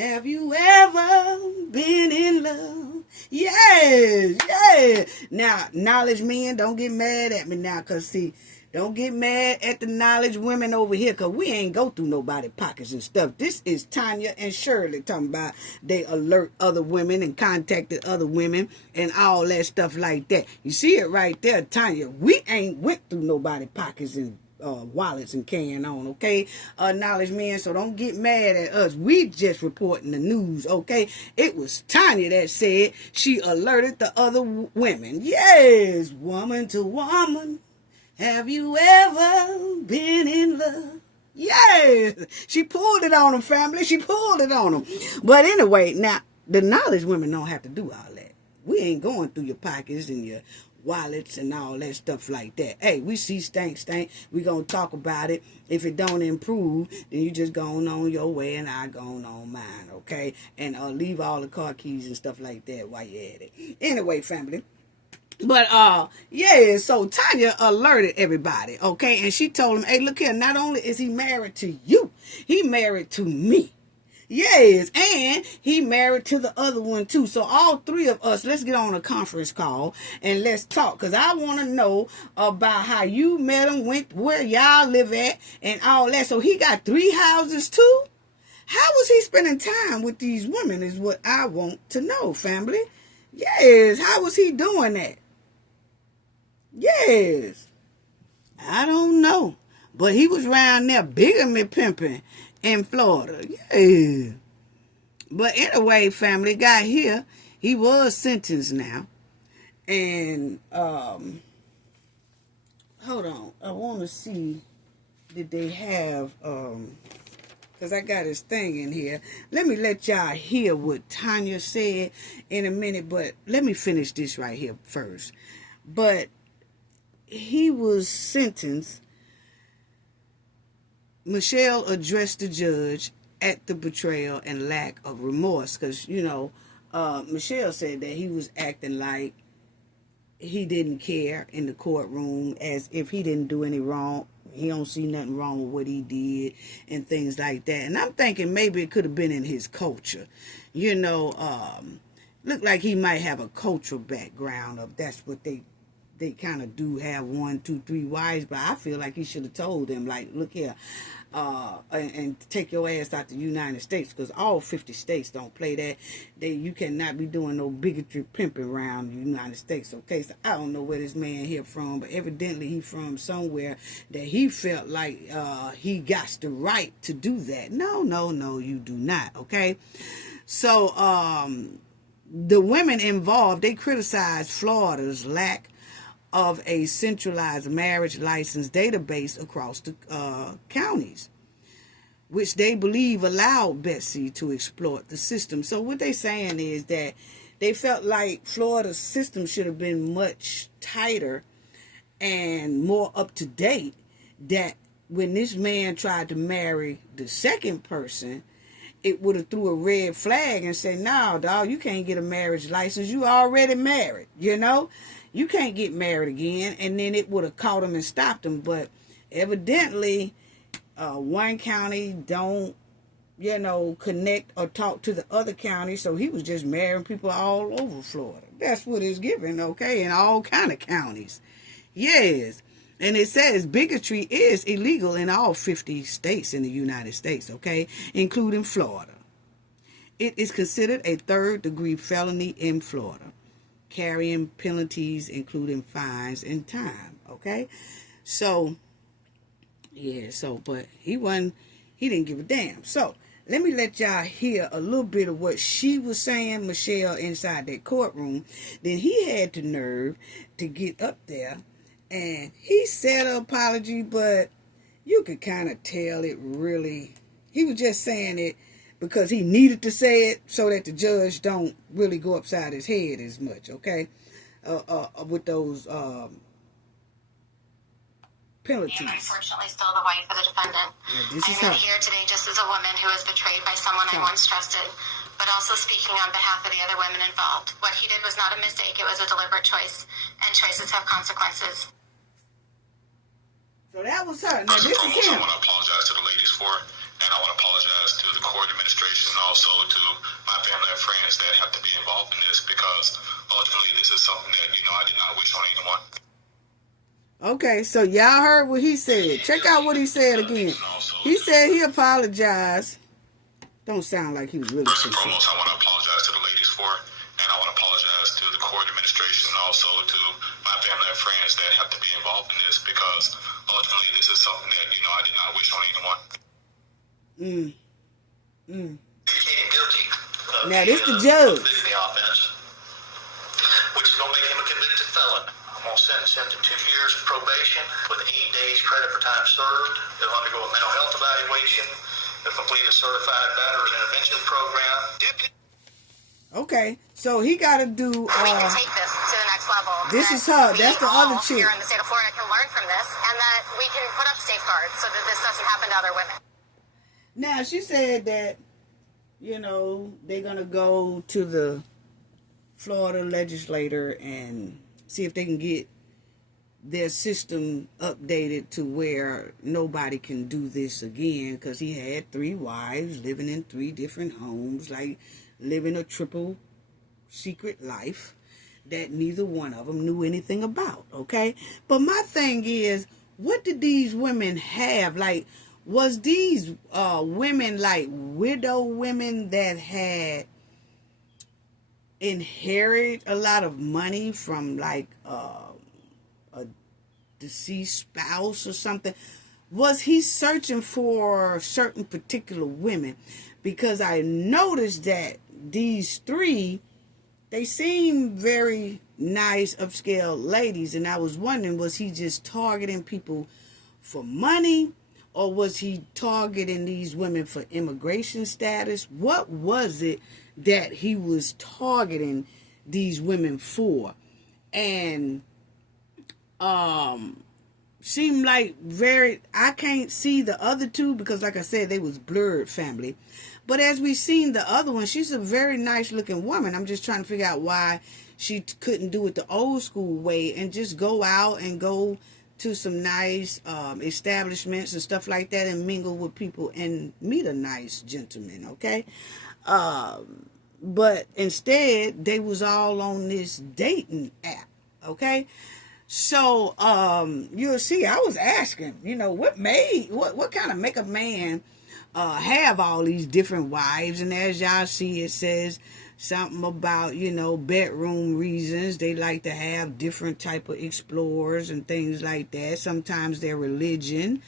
Have you ever been in love? Yes, yeah. Now, knowledge men, don't get mad at me now, because see, don't get mad at the knowledge women over here, because we ain't go through nobody's pockets and stuff. This is Tanya and Shirley talking about they alert other women and contacted other women and all that stuff like that. You see it right there, Tanya. We ain't went through nobody's pockets and wallets and carrying on, okay? Knowledge men, so don't get mad at us. We just reporting the news, okay? It was Tanya that said she alerted the other women. Yes, woman to woman. Have you ever been in love? Yes, she pulled it on them, family. She pulled it on them. But anyway, now, the knowledge women don't have to do all that. We ain't going through your pockets and your wallets and all that stuff like that. Hey, we see stank. We gonna talk about it. If it don't improve, then you just going on your way and I going on mine, okay? And leave all the car keys and stuff like that while you're at it. Anyway, family. But, yeah, so Tanya alerted everybody, okay? And she told him, hey, look here, not only is he married to you, he married to me. Yes, and he married to the other one, too. So all three of us, let's get on a conference call and let's talk. Because I want to know about how you met him, where y'all live at, and all that. So he got 3 houses, too? How was he spending time with these women is what I want to know, family. Yes, how was he doing that? Yes. I don't know. But he was around there bigamy pimping in Florida. Yeah. But anyway, family, got here. He was sentenced now. And, hold on. I want to see, did they have, because I got his thing in here. Let me let y'all hear what Tanya said in a minute. But let me finish this right here first. But he was sentenced. Michelle addressed the judge at the betrayal and lack of remorse. Because, you know, Michelle said that he was acting like he didn't care in the courtroom, as if he didn't do any wrong. He don't see nothing wrong with what he did and things like that. And I'm thinking maybe it could have been in his culture. You know, looked like he might have a cultural background of that's what they kind of do have 1, 2, 3 wives, but I feel like he should have told them, like, look here, and take your ass out the United States, because all 50 states don't play that. You cannot be doing no bigotry pimping around the United States, okay? So I don't know where this man here from, but evidently he from somewhere that he felt like he got the right to do that. No, you do not, okay? So the women involved, they criticized Florida's lack of a centralized marriage license database across the counties, which they believe allowed Betsy to exploit the system. So what they saying is that they felt like Florida's system should have been much tighter and more up to date, that when this man tried to marry the second person, it would have threw a red flag and said, no, dog, you can't get a marriage license. You already married, you know? You can't get married again. And then it would have caught him and stopped him. But evidently, one county don't, you know, connect or talk to the other county. So he was just marrying people all over Florida. That's what it's given, okay, in all kind of counties. Yes. And it says bigotry is illegal in all 50 states in the United States, okay, including Florida. It is considered a third-degree felony in Florida, carrying penalties including fines and time, okay? So, yeah, but he didn't give a damn. So, let me let y'all hear a little bit of what she was saying, Michelle, inside that courtroom. Then he had the nerve to get up there, and he said an apology, but you could kind of tell it really, he was just saying it because he needed to say it so that the judge don't really go upside his head as much, okay? With those penalties. I am unfortunately still the wife of the defendant. Yeah, I am here today just as a woman who was betrayed by someone I once trusted, but also speaking on behalf of the other women involved. What he did was not a mistake, it was a deliberate choice, and choices have consequences. So that was her. Now this is him. I want to apologize to the ladies for, and I want to apologize to the court administration and also to my family and friends that have to be involved in this, because ultimately this is something that, I did not wish on anyone. Okay, so y'all heard what he said. Check out what he said again. He said he apologized. Don't sound like he was really First and sincere. foremost, I want to apologize to the ladies for it, and I want to apologize to the court administration and also to my family and friends that have to be involved in this, because ultimately this is something that, I did not wish on anyone. Guilty now this the judge. The offense, which is going to make him a convicted felon. I'm going to sentence him to 2 years probation with 8 days credit for time served. He'll undergo a mental health evaluation. He'll complete a certified battery intervention program. Okay, so he got to do. We can take this to the next level. This is her. That's the other chick. Here in the state of Florida can learn from this, and that we can put up safeguards so that this doesn't happen to other women. Now, she said that, they're going to go to the Florida legislator and see if they can get their system updated to where nobody can do this again, because he had 3 wives living in 3 different homes, like living a triple secret life that neither one of them knew anything about, okay? But my thing is, what did these women have? Like, was these women like widow women that had inherited a lot of money from like a deceased spouse or something? Was he searching for certain particular women? Because I noticed that these 3, they seem very nice, upscale ladies, and I was wondering, was he just targeting people for money, or was he targeting these women for immigration status? What was it that he was targeting these women for? And seemed like I can't see the other 2 because, like I said, they was blurred family. But as we seen the other one, she's a very nice looking woman. I'm just trying to figure out why she couldn't do it the old school way and just go out and go to some nice establishments and stuff like that and mingle with people and meet a nice gentleman, okay? But instead, they was all on this dating app, okay? So, you'll see, I was asking, what kind of make a man have all these different wives? And as y'all see, it says something about, bedroom reasons. They like to have different type of explorers and things like that. Sometimes their religion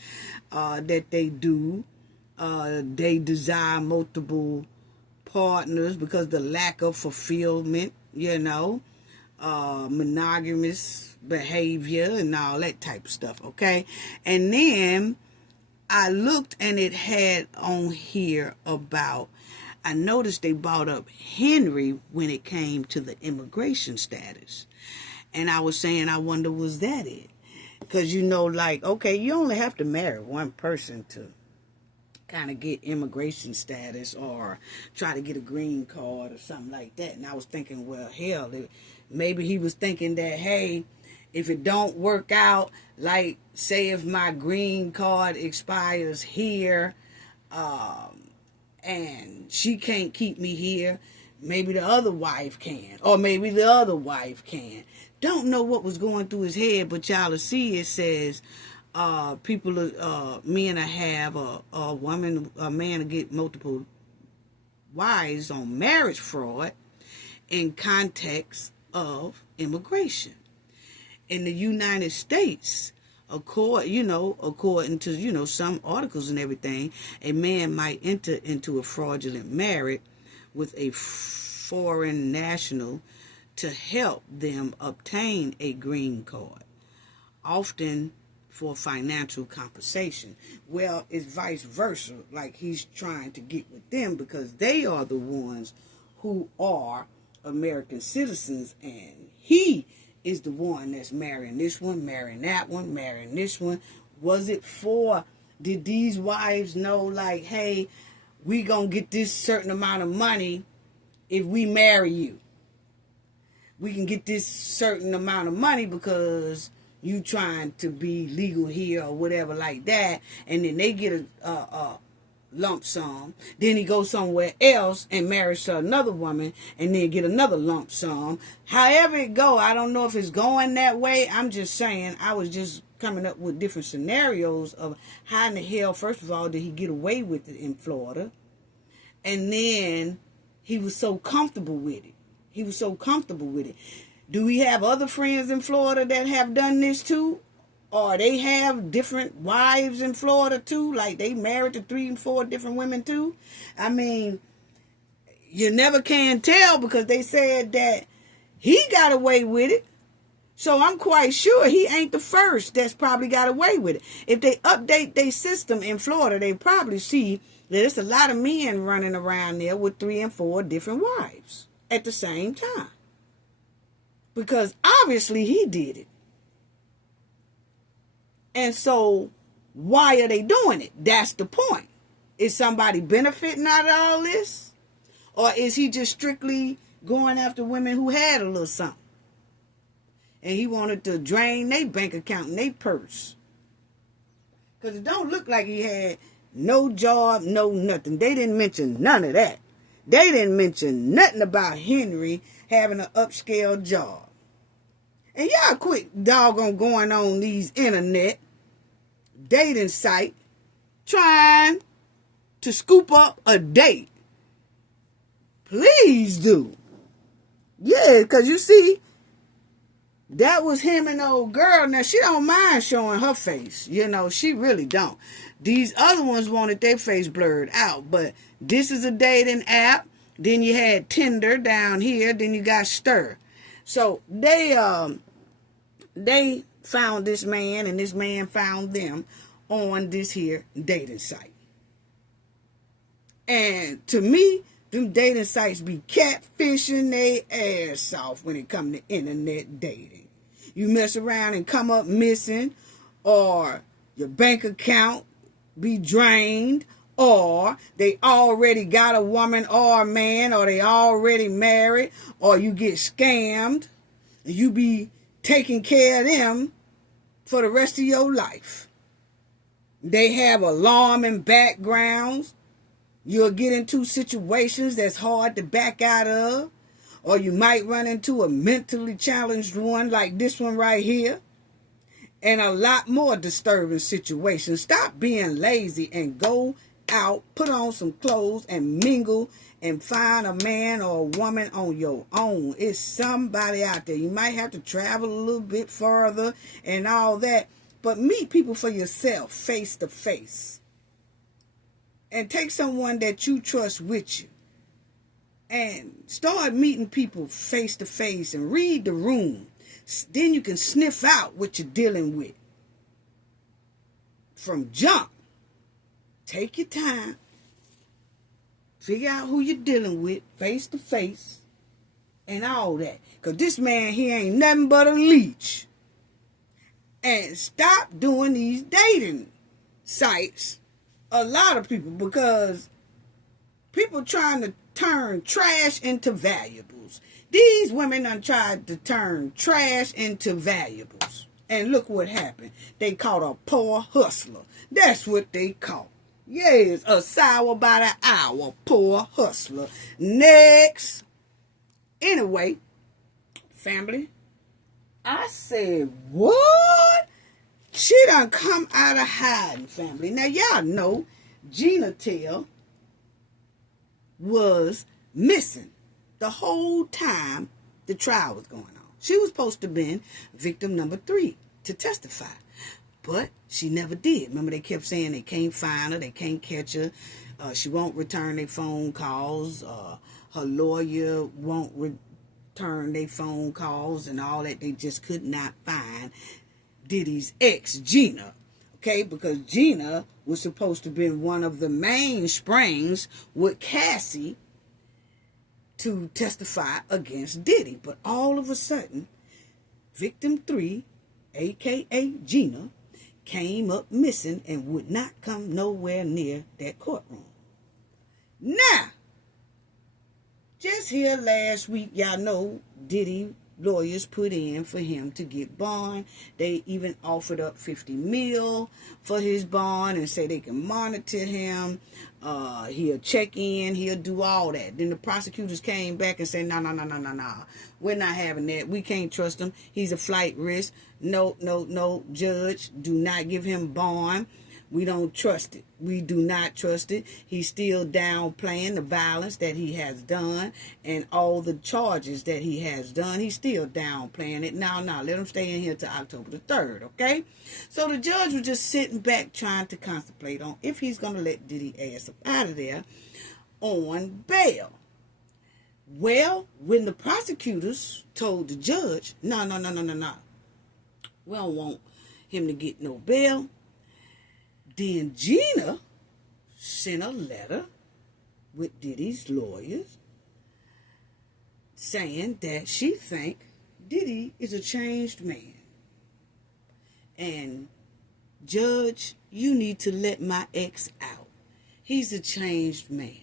that they do. They desire multiple partners because the lack of fulfillment, monogamous behavior and all that type of stuff, okay? And then I looked and it had on here about, I noticed they brought up Henry when it came to the immigration status. And I was saying, I wonder, was that it? Because, okay, you only have to marry one person to kind of get immigration status or try to get a green card or something like that. And I was thinking, well, hell, maybe he was thinking that, hey, if it don't work out, like, say if my green card expires here, and she can't keep me here, maybe the other wife can, or maybe the other wife can. Don't know what was going through his head, but y'all will see it says men to have a man to get multiple wives on marriage fraud in context of immigration. In the United States, according to, some articles and everything, a man might enter into a fraudulent marriage with a foreign national to help them obtain a green card, often for financial compensation. Well, it's vice versa. Like, he's trying to get with them because they are the ones who are American citizens, and he is the one that's marrying this one, marrying that one, marrying this one. Was it did these wives know, like, hey, we gonna get this certain amount of money if we marry you? We can get this certain amount of money because you trying to be legal here or whatever like that, and then they get lump sum. Then he goes somewhere else and marries to another woman and then get another lump sum. However it go, I don't know if it's going that way. I'm just saying, I was just coming up with different scenarios of how in the hell, first of all, did he get away with it in Florida? And then he was so comfortable with it. He was so comfortable with it. Do we have other friends in Florida that have done this too? Or they have different wives in Florida too? Like they married to 3 and 4 different women too? I mean, you never can tell because they said that he got away with it. So I'm quite sure he ain't the first that's probably got away with it. If they update their system in Florida, they probably see that there's a lot of men running around there with 3 and 4 different wives at the same time. Because obviously he did it. And so why are they doing it? That's the point. Is somebody benefiting out of all this? Or is he just strictly going after women who had a little something? And he wanted to drain their bank account and their purse. Because it don't look like he had no job, no nothing. They didn't mention none of that. They didn't mention nothing about Henry having an upscale job. And y'all quit doggone going on these internet dating site trying to scoop up a date. Please do. Yeah, because you see, that was him and the old girl. Now, she don't mind showing her face. You know, she really don't. These other ones wanted their face blurred out. But this is a dating app. Then you had Tinder down here. Then you got Stir. So they found this man and this man found them on this here dating site. And to me, them dating sites be catfishing their ass off when it comes to internet dating. You mess around and come up missing, or your bank account be drained, or they already got a woman or a man, or they already married, or you get scammed, and you be taking care of them for the rest of your life. They have alarming backgrounds. You'll get into situations that's hard to back out of. Or you might run into a mentally challenged one like this one right here. And a lot more disturbing situations. Stop being lazy and go out, put on some clothes and mingle and find a man or a woman on your own. It's somebody out there. You might have to travel a little bit further and all that. But meet people for yourself, face to face. And take someone that you trust with you. And start meeting people face to face and read the room. Then you can sniff out what you're dealing with. From jump. Take your time. Figure out who you're dealing with face to face. And all that. Because this man, he ain't nothing but a leech. And stop doing these dating sites. A lot of people, because people trying to turn trash into valuables. These women done tried to turn trash into valuables. And look what happened. They caught a poor hustler. That's what they caught. Yes, a sour by the hour poor hustler. Next. Anyway, family, I said, what? She done come out of hiding, family. Now, y'all know Gina was missing the whole time the trial was going on. She was supposed to have been victim number 3 to testify. But she never did. Remember, they kept saying they can't find her, they can't catch her. She won't return their phone calls. Her lawyer won't return their phone calls and all that. They just could not find Diddy's ex, Gina. Okay, because Gina was supposed to have been one of the main springs with Cassie to testify against Diddy. But all of a sudden, victim 3, a.k.a. Gina, came up missing and would not come nowhere near that courtroom. Now, just here last week, y'all know Diddy lawyers put in for him to get bond. They even offered up $50 million for his bond and say they can monitor him. He'll check in. He'll do all that. Then the prosecutors came back and said, no. We're not having that. We can't trust him. He's a flight risk. No, judge. Do not give him bond. We don't trust it. We do not trust it. He's still downplaying the violence that he has done and all the charges that he has done. He's still downplaying it. Now, let him stay in here till October the 3rd, okay? So the judge was just sitting back trying to contemplate on if he's going to let Diddy ass up out of there on bail. Well, when the prosecutors told the judge, no, we don't want him to get no bail, then Gina sent a letter with Diddy's lawyers saying that she think Diddy is a changed man. And, Judge, you need to let my ex out. He's a changed man.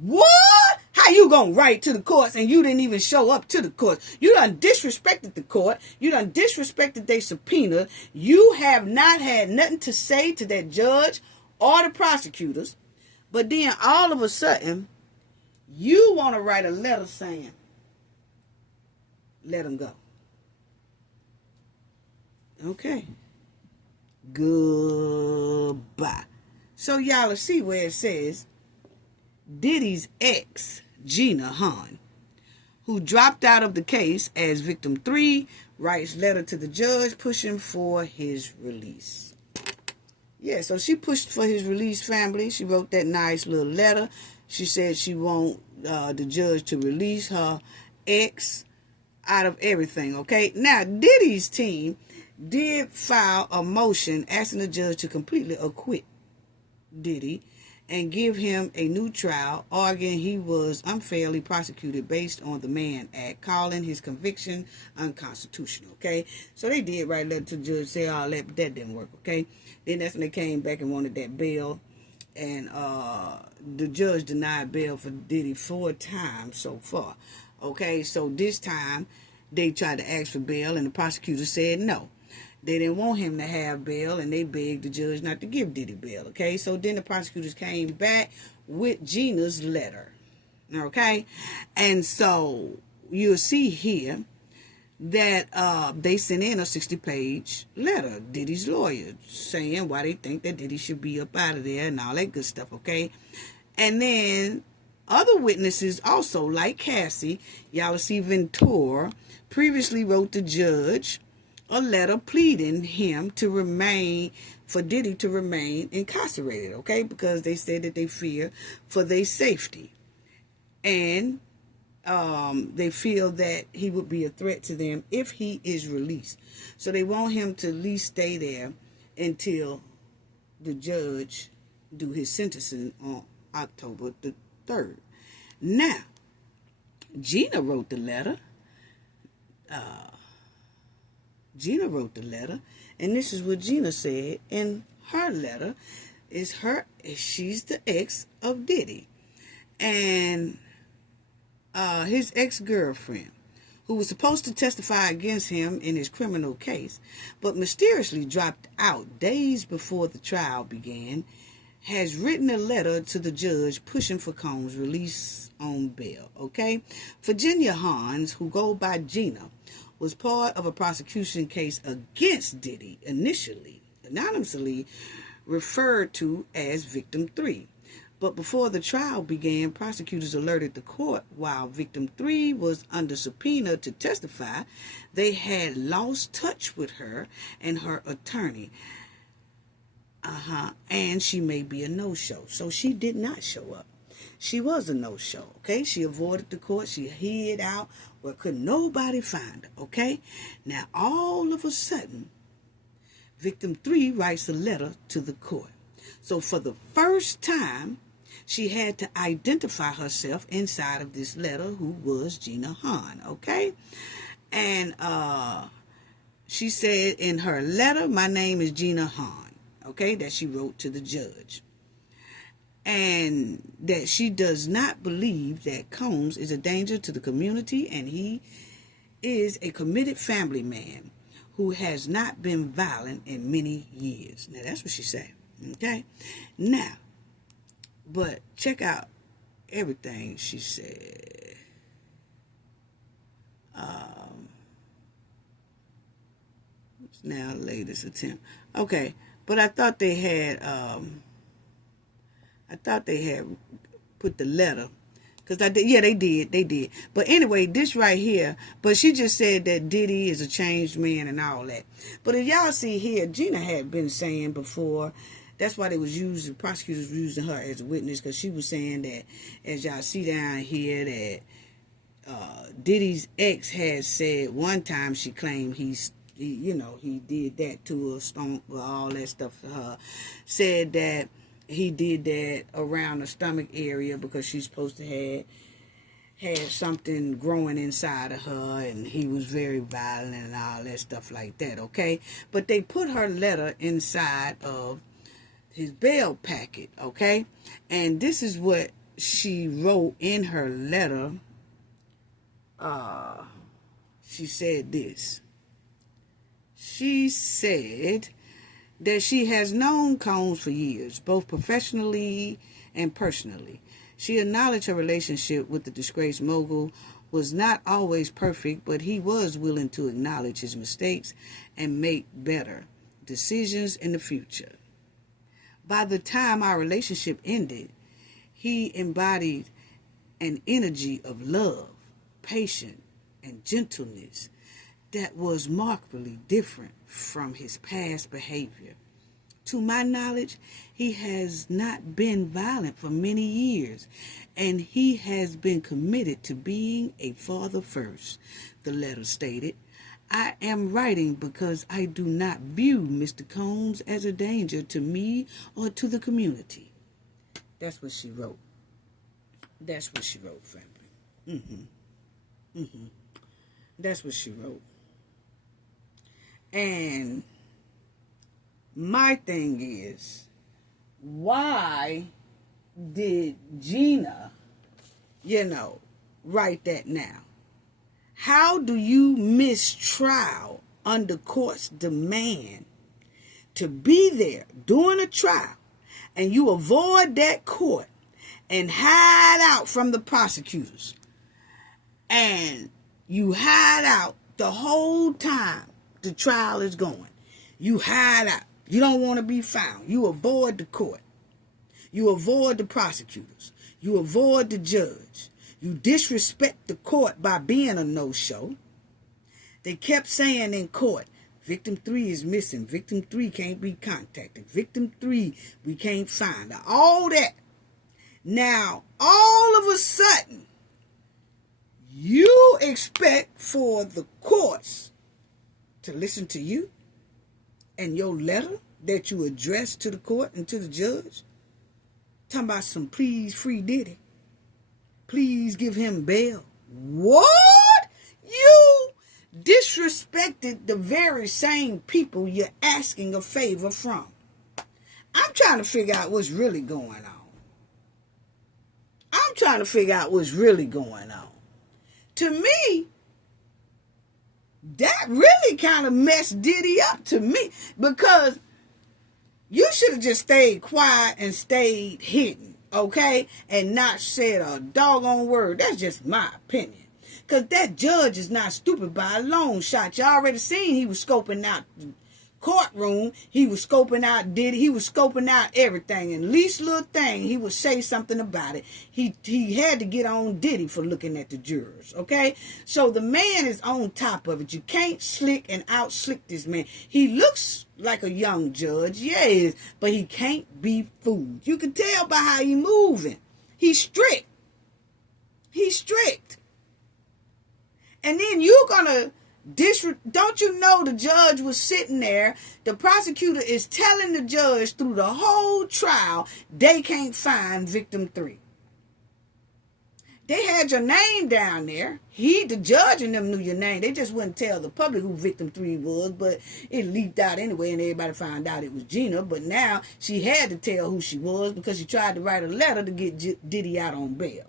What? How you gonna write to the courts and you didn't even show up to the courts? You done disrespected the court. You done disrespected their subpoena. You have not had nothing to say to that judge or the prosecutors. But then all of a sudden, you want to write a letter saying, let him go. Okay. Goodbye. So y'all will see where it says, Diddy's ex, Gina Hahn, who dropped out of the case as victim 3, writes letter to the judge pushing for his release. Yeah, so she pushed for his release, family. She wrote that nice little letter. She said she want the judge to release her ex out of everything, okay? Now, Diddy's team did file a motion asking the judge to completely acquit Diddy and give him a new trial, arguing he was unfairly prosecuted based on the Mann Act, calling his conviction unconstitutional, okay? So they did write a letter to the judge, say all that, but that didn't work, okay? Then that's when they came back and wanted that bail, and the judge denied bail for Diddy 4 times so far, okay? So this time, they tried to ask for bail, and the prosecutor said no. They didn't want him to have bail, and they begged the judge not to give Diddy bail, okay? So then the prosecutors came back with Gina's letter, okay? And so you'll see here that they sent in a 60-page letter, Diddy's lawyer, saying why they think that Diddy should be up out of there and all that good stuff, okay? And then other witnesses also, like Cassie, y'all will see Ventura, previously wrote the judge a letter pleading him to remain, for Diddy to remain incarcerated, okay? Because they said that they fear for their safety. And they feel that he would be a threat to them if he is released. So they want him to at least stay there until the judge do his sentencing on October the 3rd. Now, Gina wrote the letter. And this is what Gina said in her letter. She's the ex of Diddy, and his ex-girlfriend, who was supposed to testify against him in his criminal case, but mysteriously dropped out days before the trial began, has written a letter to the judge pushing for Combs' release on bail, okay? Virginia Hans, who go by Gina, was part of a prosecution case against Diddy, initially anonymously referred to as Victim 3. But before the trial began, prosecutors alerted the court while Victim 3 was under subpoena to testify, they had lost touch with her and her attorney. And she may be a no-show. So she did not show up. She was a no-show, okay? She avoided the court. She hid out where could nobody find her, okay? Now, all of a sudden, Victim 3 writes a letter to the court. So for the first time, she had to identify herself inside of this letter, who was Gina Hahn, okay? And she said in her letter, my name is Gina Hahn, okay, that she wrote to the judge. And that she does not believe that Combs is a danger to the community and he is a committed family man who has not been violent in many years. Now, that's what she said. Okay? Now, but check out everything she said. It's now latest attempt. Okay, but I thought they had put the letter. Because they did. But anyway, this right here, but she just said that Diddy is a changed man and all that. But if y'all see here, Gina had been saying before, that's why prosecutors were using her as a witness, because she was saying that, as y'all see down here, that Diddy's ex had said one time she claimed he did that to her, stomach, all that stuff to her, said that he did that around the stomach area because she's supposed to had something growing inside of her, and he was very violent and all that stuff like that, okay? But they put her letter inside of his bail packet, okay? And this is what she wrote in her letter. She said this. She said that she has known Combs for years, both professionally and personally. She acknowledged her relationship with the disgraced mogul was not always perfect, but he was willing to acknowledge his mistakes and make better decisions in the future. By the time our relationship ended, he embodied an energy of love, patience, and gentleness that was markedly different from his past behavior. To my knowledge, he has not been violent for many years, and he has been committed to being a father first, the letter stated. I am writing because I do not view Mr. Combs as a danger to me or to the community. That's what she wrote. That's what she wrote, family. That's what she wrote. And my thing is, why did Gina, write that now? How do you miss trial under court's demand to be there during a trial, and you avoid that court and hide out from the prosecutors, and you hide out the whole time the trial is going? You hide out. You don't want to be found. You avoid the court. You avoid the prosecutors. You avoid the judge. You disrespect the court by being a no-show. They kept saying in court, victim 3 is missing. Victim 3 can't be contacted. Victim 3, we can't find her. All that. Now, all of a sudden, you expect for the courts to listen to you and your letter that you addressed to the court and to the judge? Talking about some please free Diddy. Please give him bail. What? You disrespected the very same people you're asking a favor from. I'm trying to figure out what's really going on. To me, that really kind of messed Diddy up to me, because you should have just stayed quiet and stayed hidden, okay? And not said a doggone word. That's just my opinion. Because that judge is not stupid by a long shot. You already seen he was scoping out the courtroom. He was scoping out Diddy. He was scoping out everything. And least little thing, he would say something about it. He had to get on Diddy for looking at the jurors, okay? So the man is on top of it. You can't slick and out-slick this man. He looks like a young judge, yes, but he can't be fooled. You can tell by how he moving. He's strict. And then you're gonna don't you know the judge was sitting there? The prosecutor is telling the judge through the whole trial they can't find victim 3. They had your name down there. The judge and them knew your name. They just wouldn't tell the public who victim 3 was, but it leaked out anyway, and everybody found out it was Gina. But now she had to tell who she was because she tried to write a letter to get Diddy out on bail.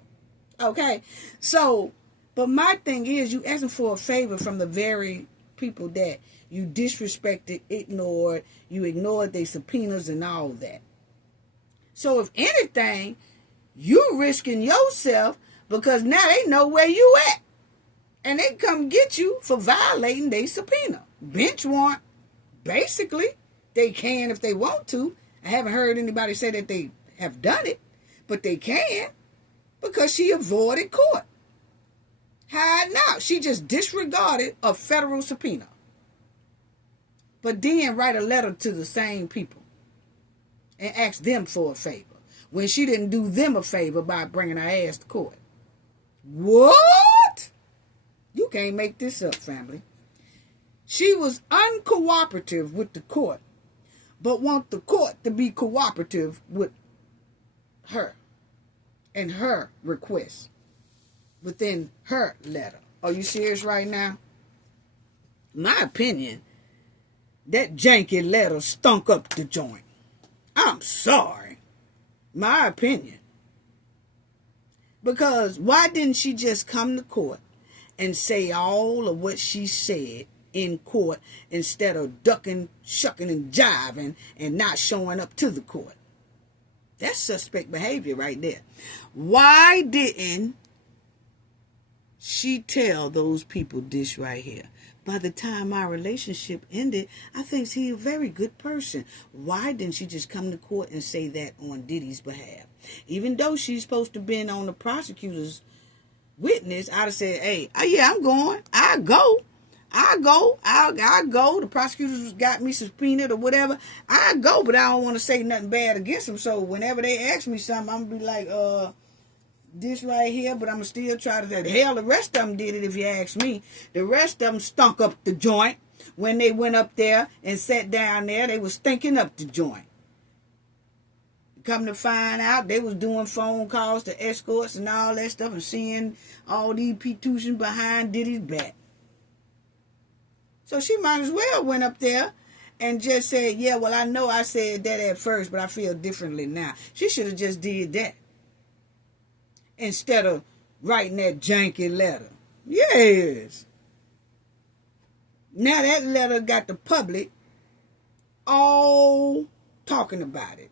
Okay, so But my thing is, you asking for a favor from the very people that you disrespected, ignored, you ignored their subpoenas and all that. So if anything, you risking yourself because now they know where you at. And they come get you for violating their subpoena. Bench warrant. Basically, they can if they want to. I haven't heard anybody say that they have done it, but they can because she avoided court. How now? She just disregarded a federal subpoena. But then write a letter to the same people and ask them for a favor when she didn't do them a favor by bringing her ass to court. What? You can't make this up, family. She was uncooperative with the court, but want the court to be cooperative with her and her request within her letter. Are you serious right now? My opinion, that janky letter stunk up the joint. I'm sorry. My opinion. Because why didn't she just come to court and say all of what she said in court instead of ducking, shucking, and jiving and not showing up to the court? That's suspect behavior right there. Why didn't she tell those people this right here? By the time our relationship ended, I think he's a very good person. Why didn't she just come to court and say that on Diddy's behalf? Even though she's supposed to have been on the prosecutor's witness, I'd have said, hey, yeah, I'm going. I'll go. I'll go. The prosecutors got me subpoenaed or whatever. I'll go, but I don't want to say nothing bad against them. So whenever they ask me something, I'm going to be like, this right here, but I'm going to still try to say, hell, the rest of them did it if you ask me. The rest of them stunk up the joint. When they went up there and sat down there, they was stinking up the joint. Come to find out, they was doing phone calls to escorts and all that stuff and seeing all these petitions behind Diddy's back. So she might as well went up there and just said, yeah, well, I know I said that at first, but I feel differently now. She should have just did that instead of writing that janky letter. Yes. Now that letter got the public all talking about it.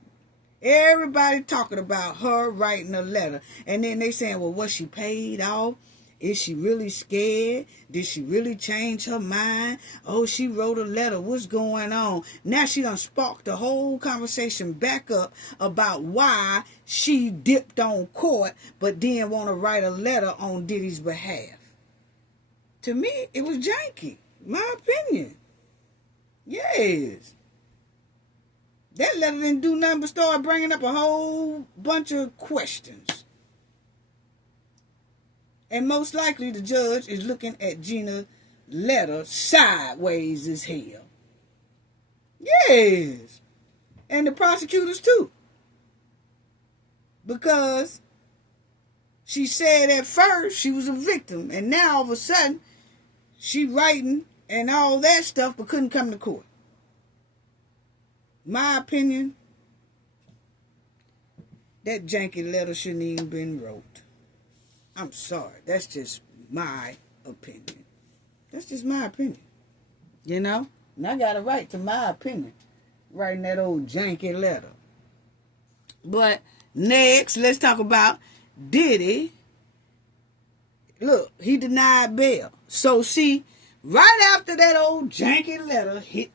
Everybody talking about her writing a letter. And then they saying, well, was she paid off? Is she really scared? Did she really change her mind? Oh, she wrote a letter. What's going on? Now she done sparked the whole conversation back up about why she dipped on court but then want to write a letter on Diddy's behalf. To me, it was janky. My opinion. Yes. That letter didn't do nothing but start bringing up a whole bunch of questions. And most likely the judge is looking at Gina's letter sideways as hell. Yes. And the prosecutors too. Because she said at first she was a victim. And now all of a sudden she writing and all that stuff but couldn't come to court. My opinion, that janky letter shouldn't even been wrote. I'm sorry. That's just my opinion. That's just my opinion. You know? And I got a right to my opinion. Writing that old janky letter. But next, let's talk about Diddy. Look, he denied bail. So see, right after that old janky letter hit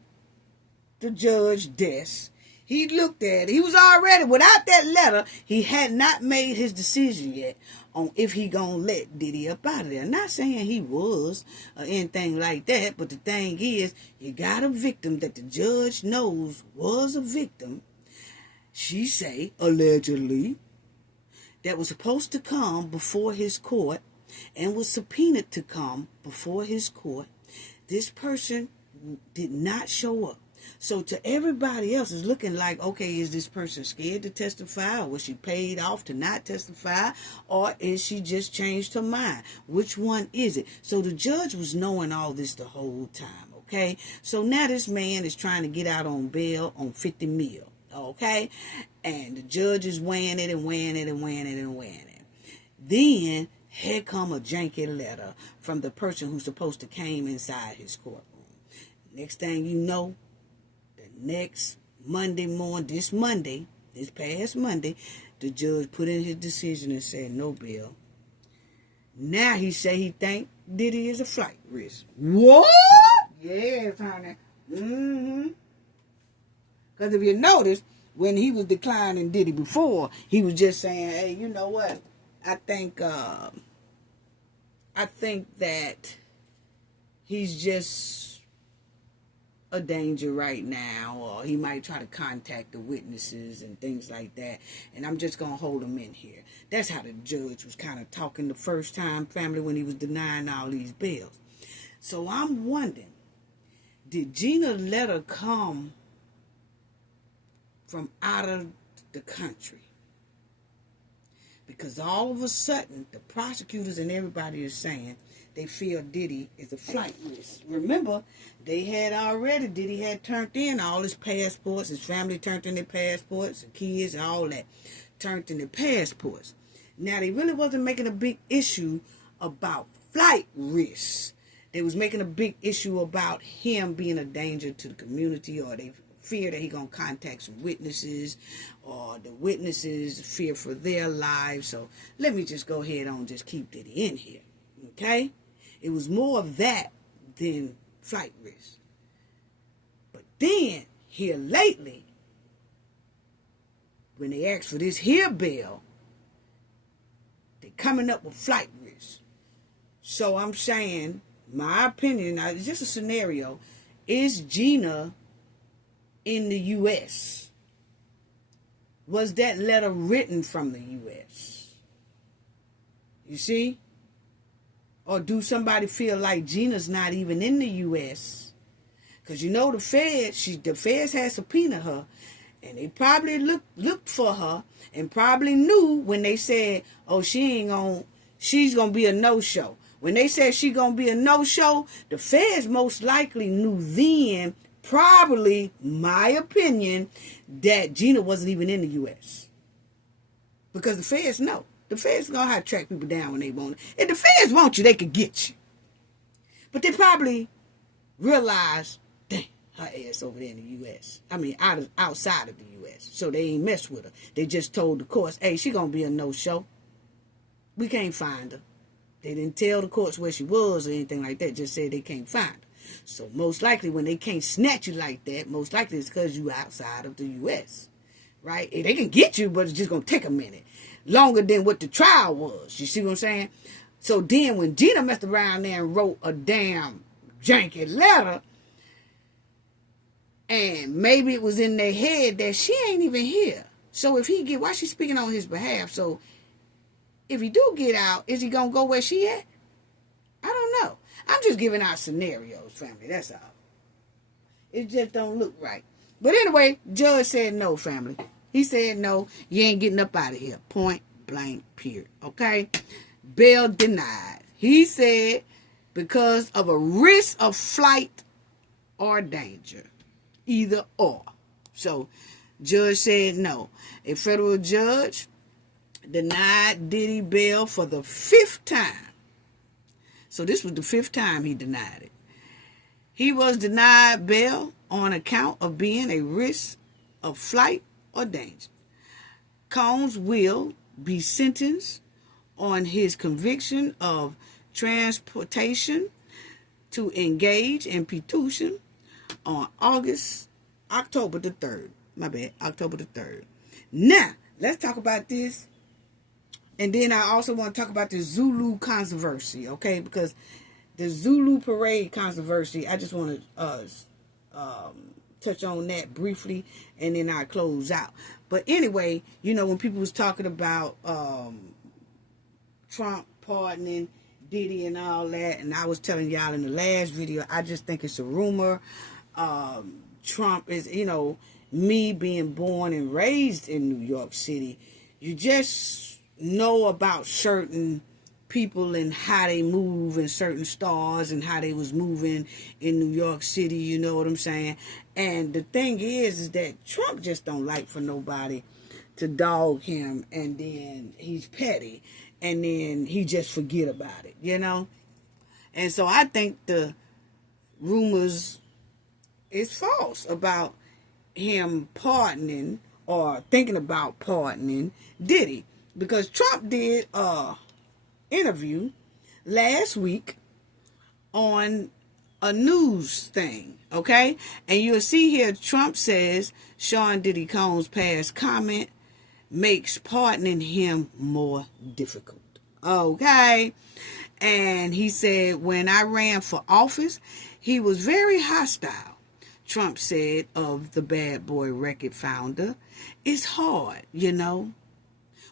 the judge's desk, he looked at it. He was already, without that letter, he had not made his decision yet on if he gonna let Diddy up out of there. Not saying he was or anything like that, but the thing is, you got a victim that the judge knows was a victim, she say, allegedly, that was supposed to come before his court and was subpoenaed to come before his court. This person did not show up. So to everybody else, it's looking like, okay, is this person scared to testify? Or was she paid off to not testify? Or is she just changed her mind? Which one is it? So the judge was knowing all this the whole time, okay? So now this man is trying to get out on bail on 50 mil, okay? And the judge is weighing it and weighing it and weighing it and weighing it. Then here come a janky letter from the person who's supposed to came inside his courtroom. Next thing you know, the next Monday morning, this past Monday, the judge put in his decision and said no bail. Now he say he think Diddy is a flight risk. What? Yes, honey. Mm-hmm. Because if you notice, when he was declining Diddy before, he was just saying, hey, you know what? I think that he's just a danger right now, or he might try to contact the witnesses and things like that, and I'm just going to hold him in here. That's how the judge was kind of talking the first time, family, when he was denying all these bails. So I'm wondering, did Gina let her come from out of the country? Because all of a sudden, the prosecutors and everybody is saying they feel Diddy is a flight risk. Remember, Diddy had turned in all his passports, his family turned in their passports, the kids, all that, turned in their passports. Now, they really wasn't making a big issue about flight risks. They was making a big issue about him being a danger to the community, or they fear that he gonna contact some witnesses, or the witnesses fear for their lives. So let me just go ahead on just keep Diddy in here. Okay? It was more of that than flight risk. But then, here lately, when they asked for this here bail, they coming up with flight risk. So I'm saying, my opinion, now it's just a scenario, is Gina in the U.S.? Was that letter written from the U.S.? You see? Or do somebody feel like Gina's not even in the U.S.? Because you know the feds had subpoenaed her, and they probably looked for her and probably knew when they said, oh, she's going to be a no-show. When they said she's going to be a no-show, the feds most likely knew then, probably, my opinion, that Gina wasn't even in the U.S. Because the feds know. The feds know how to track people down when they want it. If the feds want you, they could get you. But they probably realized, dang, her ass over there in the U.S. I mean, outside of the U.S. So they ain't messed with her. They just told the courts, hey, she going to be a no-show. We can't find her. They didn't tell the courts where she was or anything like that. Just said they can't find her. So most likely when they can't snatch you like that, most likely it's because you outside of the U.S. Right? They can get you, but it's just going to take a minute. Longer than what the trial was. You see what I'm saying? So then when Gina messed around there and wrote a damn janky letter, and maybe it was in their head that she ain't even here. So if why she speaking on his behalf? So if he do get out, is he going to go where she at? I don't know. I'm just giving out scenarios, family. That's all. It just don't look right. But anyway, judge said no, family. He said no, you ain't getting up out of here. Point blank, period. Okay? Bail denied. He said because of a risk of flight or danger. Either or. So, judge said no. A federal judge denied Diddy bail for the 5th time. So this was the 5th time he denied it. He was denied bail on account of being a risk of flight or danger. Combs will be sentenced on his conviction of transportation to engage in prostitution on October the 3rd. October the 3rd. Now, let's talk about this. And then I also want to talk about the Zulu controversy, okay? Because the Zulu parade controversy, I just want to touch on that briefly, and then I'll close out. But anyway, you know, when people was talking about Trump pardoning Diddy and all that, and I was telling y'all in the last video, I just think it's a rumor. Trump is, you know, me being born and raised in New York City, you just know about certain people and how they move and certain stars and how they was moving in New York City, you know what I'm saying? And the thing is that Trump just don't like for nobody to dog him, and then he's petty. and then he just forget about it, you know? And so I think the rumors is false about him pardoning or thinking about pardoning Diddy, because Trump did a interview last week on a news thing, okay? And you'll see here Trump says Sean Diddy Combs' past comment makes pardoning him more difficult, okay? And he said, when I ran for office, he was very hostile. Trump said of the Bad Boy Record founder, it's hard, you know.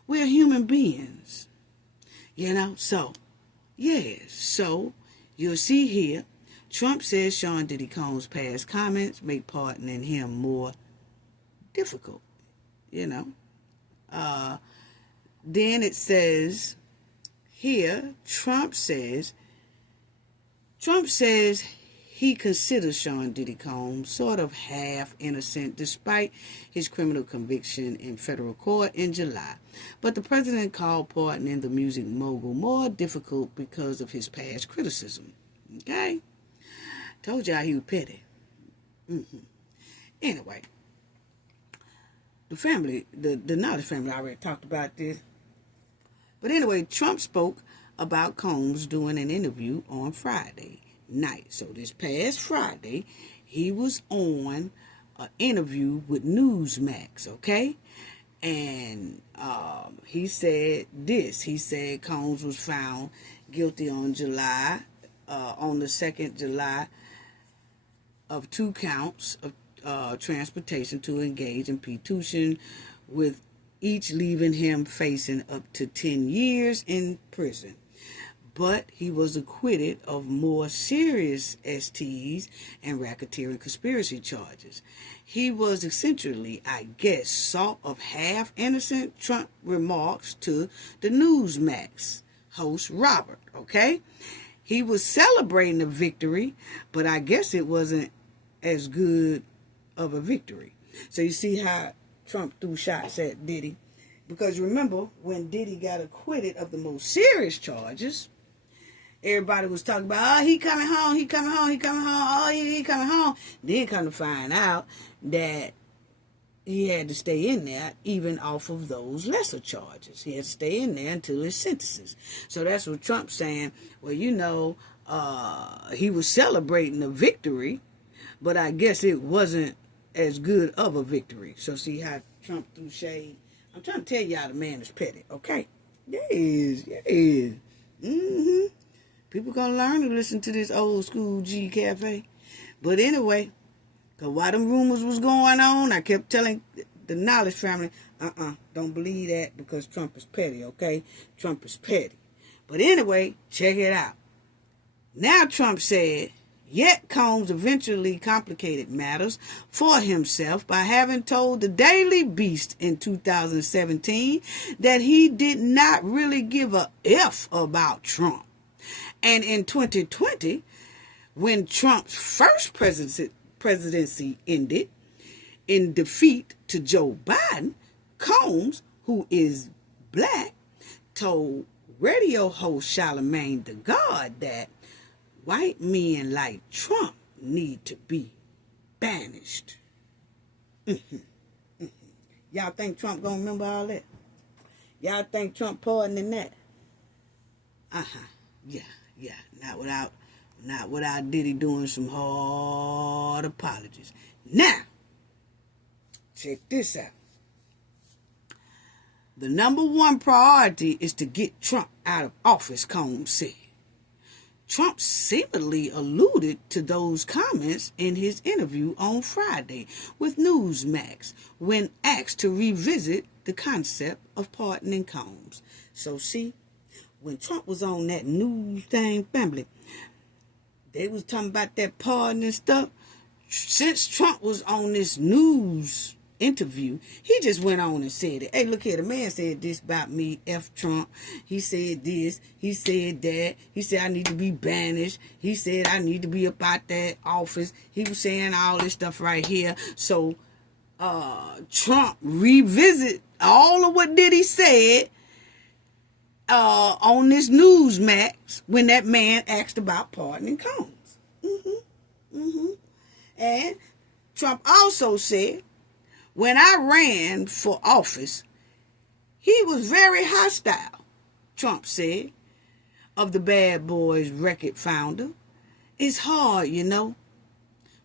We're human beings, you know. So, yes. So, you'll see here, Trump says Sean Diddy Combs' past comments make pardoning him more difficult, you know. Then it says here, Trump says he considers Sean Diddy Combs sort of half innocent despite his criminal conviction in federal court in July. But the president called pardoning the music mogul more difficult because of his past criticism. Okay? Told y'all he was petty. Anyway, the family, the Knowledge family already talked about this. But anyway, Trump spoke about Combs doing an interview on Friday night. So this past Friday, he was on an interview with Newsmax, okay? And he said this. He said Combs was found guilty on the 2nd July of 2 counts of transportation to engage in prostitution, with each leaving him facing up to 10 years in prison. But he was acquitted of more serious STs and racketeering conspiracy charges. He was essentially, I guess, sort of half innocent, Trump remarks to the Newsmax host Robert, okay? He was celebrating a victory, but I guess it wasn't as good of a victory. So you see how Trump threw shots at Diddy. Because remember, when Diddy got acquitted of the most serious charges, everybody was talking about, oh, he coming home, he coming home, he coming home, oh, he coming home. Then come to find out that he had to stay in there even off of those lesser charges. He had to stay in there until his sentences. So that's what Trump's saying. Well, you know, he was celebrating a victory, but I guess it wasn't as good of a victory. So see how Trump threw shade? I'm trying to tell y'all the man is petty, okay? Yes. People gonna learn to listen to this old school G Cafe. But anyway, because while them rumors was going on, I kept telling the Knowledge family, don't believe that because Trump is petty, okay? Trump is petty. But anyway, check it out. Now Trump said, yet Combs eventually complicated matters for himself by having told the Daily Beast in 2017 that he did not really give a F about Trump. And in 2020, when Trump's first presidency ended in defeat to Joe Biden, Combs, who is black, told radio host Charlamagne tha God that white men like Trump need to be banished. Y'all think Trump gonna remember all that? Y'all think Trump pardoning that? Yeah. Not without Diddy doing some hard apologies. Now, check this out. The number one priority is to get Trump out of office, Combs said. Trump seemingly alluded to those comments in his interview on Friday with Newsmax when asked to revisit the concept of pardoning Combs. So see, when Trump was on that news thing, family, they was talking about that pardon and stuff. Since Trump was on this news interview, he just went on and said it. Hey, look here, the man said this about me, F Trump. He said this, he said that. He said I need to be banished. He said I need to be up out that office. He was saying all this stuff right here. So Trump revisit all of what Diddy said on this Newsmax when that man asked about pardoning Combs. And Trump also said, when I ran for office, he was very hostile, Trump said, of the Bad Boys record founder. It's hard, you know.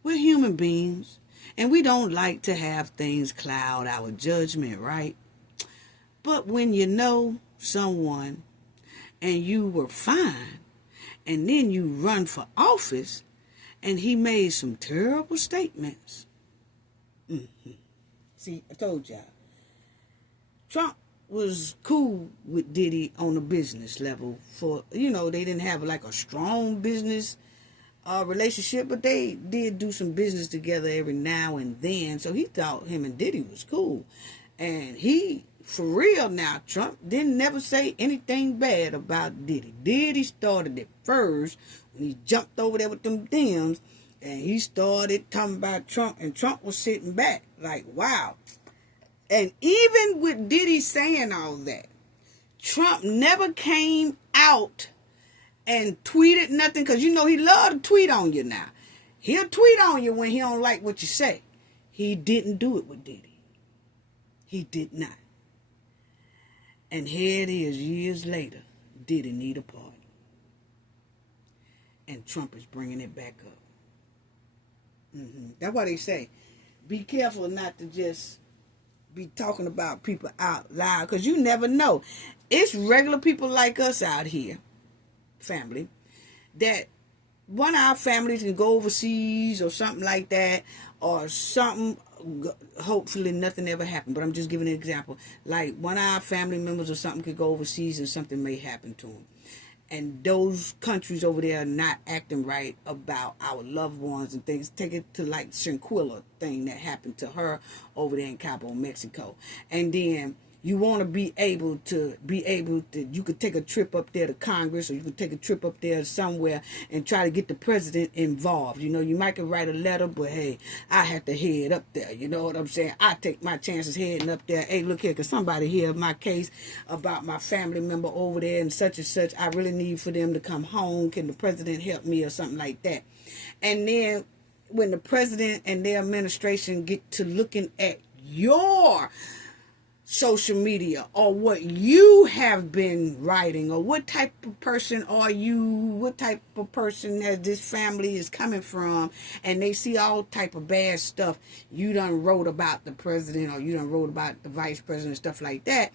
We're human beings, and we don't like to have things cloud our judgment, right? But when you know someone and you were fine, and then you run for office, and he made some terrible statements. See, I told y'all. Trump was cool with Diddy on a business level. For, they didn't have like a strong business relationship, but they did do some business together every now and then. So he thought him and Diddy was cool. And he, for real now, Trump didn't never say anything bad about Diddy. Diddy started it first when he jumped over there with them Dems, and he started talking about Trump, and Trump was sitting back like, wow. And even with Diddy saying all that, Trump never came out and tweeted nothing, because he love to tweet on you now. He'll tweet on you when he don't like what you say. He didn't do it with Diddy. He did not. And here it is, years later, Diddy need a pardon. And Trump is bringing it back up. That's why they say, be careful not to just be talking about people out loud, because you never know. It's regular people like us out here, family, that one of our families can go overseas or something like that, or something. Hopefully nothing ever happened, but I'm just giving an example. Like one of our family members or something could go overseas and something may happen to them. And those countries over there are not acting right about our loved ones and things. Take it to like Shanquilla thing that happened to her over there in Cabo, Mexico. And then you want to be able to, you could take a trip up there to Congress, or you could take a trip up there somewhere and try to get the president involved. You might could write a letter, but hey, I have to head up there. You know what I'm saying? I take my chances heading up there. Hey, look here, can somebody hear my case about my family member over there and such? I really need for them to come home. Can the president help me or something like that? And then when the president and their administration get to looking at your social media, or what you have been writing, or what type of person are you, what type of person that this family is coming from, and they see all type of bad stuff you done wrote about the president, or you done wrote about the vice president, stuff like that,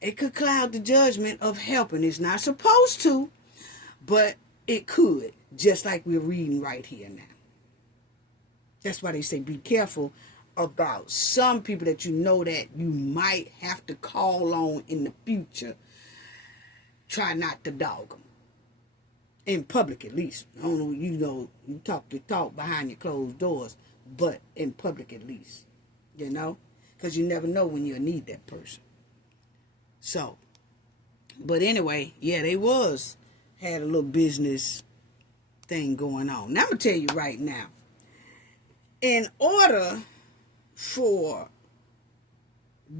it could cloud the judgment of helping. It's not supposed to, but it could, just like we're reading right here now. That's why they say be careful about some people that that you might have to call on in the future. Try not to dog them. In public, at least. I don't know, you talk your talk behind your closed doors, but in public at least. Because you never know when you'll need that person. So, but anyway, yeah, they had a little business thing going on. Now, I'm going to tell you right now, in order for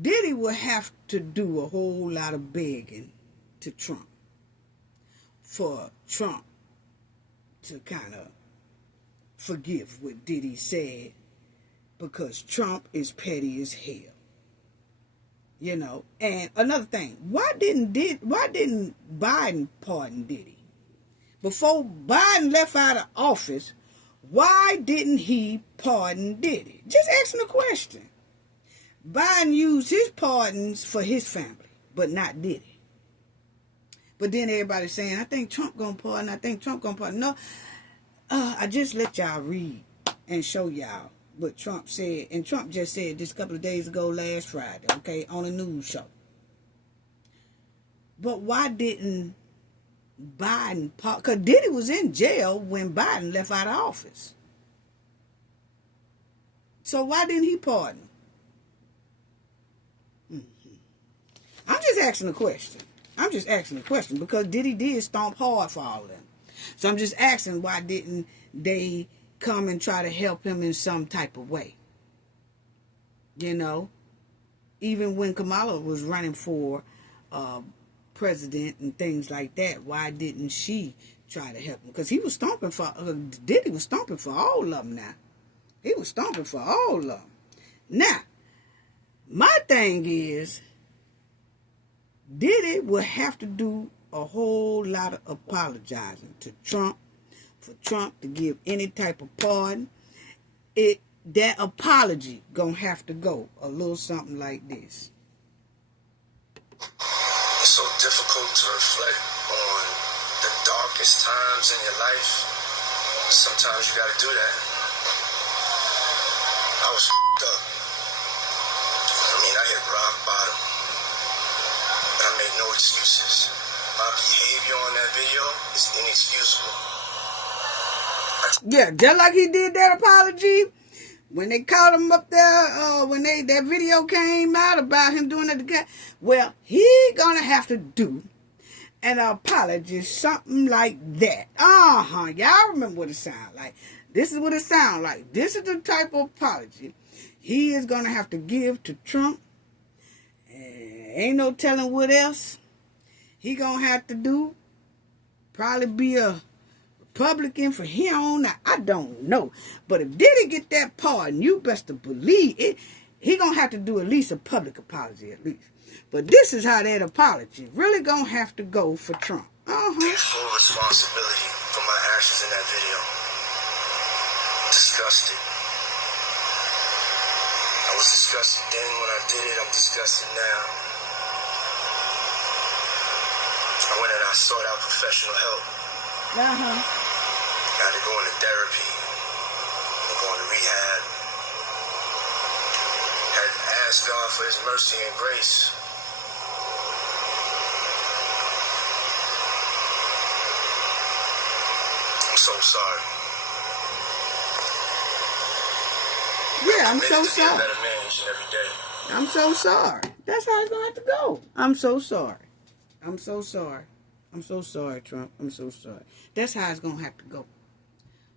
Diddy will have to do a whole lot of begging to Trump for Trump to kind of forgive what Diddy said, because Trump is petty as hell. And another thing, why didn't Biden pardon Diddy? Before Biden left out of office, why didn't he pardon Diddy? Just asking a question. Biden used his pardons for his family, but not Diddy. But then everybody's saying, I think Trump gonna pardon. No, I just let y'all read and show y'all what Trump said. And Trump just said this a couple of days ago, last Friday, okay, on a news show. But why didn't Biden, because Diddy was in jail when Biden left out of office. So why didn't he pardon? I'm just asking a question. Because Diddy did stomp hard for all of them. So I'm just asking, why didn't they come and try to help him in some type of way? Even when Kamala was running for president and things like that, why didn't she try to help him? Because he was stomping for, Diddy was stomping for all of them now. He was stomping for all of them. Now, my thing is, Diddy will have to do a whole lot of apologizing to Trump, for Trump to give any type of pardon. That apology gonna have to go a little something like this. It's so difficult to reflect on the darkest times in your life. Sometimes you gotta do that. I was up. I hit rock bottom. I made no excuses. My behavior on that video is inexcusable. Yeah, just like he did that apology when they caught him up there, when that video came out about him doing it again. Well, he gonna have to do an apology, something like that. Y'all remember what it sound like. This is what it sound like. This is the type of apology he is gonna have to give to Trump. Ain't no telling what else he gonna have to do. Probably be a Republican for here on out. I don't know. But if Diddy get that pardon, you best to believe it. He gonna have to do at least a public apology at least. But this is how that apology really gonna have to go for Trump. Take full responsibility for my actions in that video. I'm disgusted. I was disgusted then when I did it. I'm disgusted now. I went and I sought out professional help. I had to go into therapy, and go into rehab. Had to ask God for His mercy and grace. I'm so sorry. Yeah, I'm so sorry. Be a better man each and every day. I'm so sorry. That's how it's gonna have to go. I'm so sorry. I'm so sorry. I'm so sorry, Trump. I'm so sorry. That's how it's gonna have to go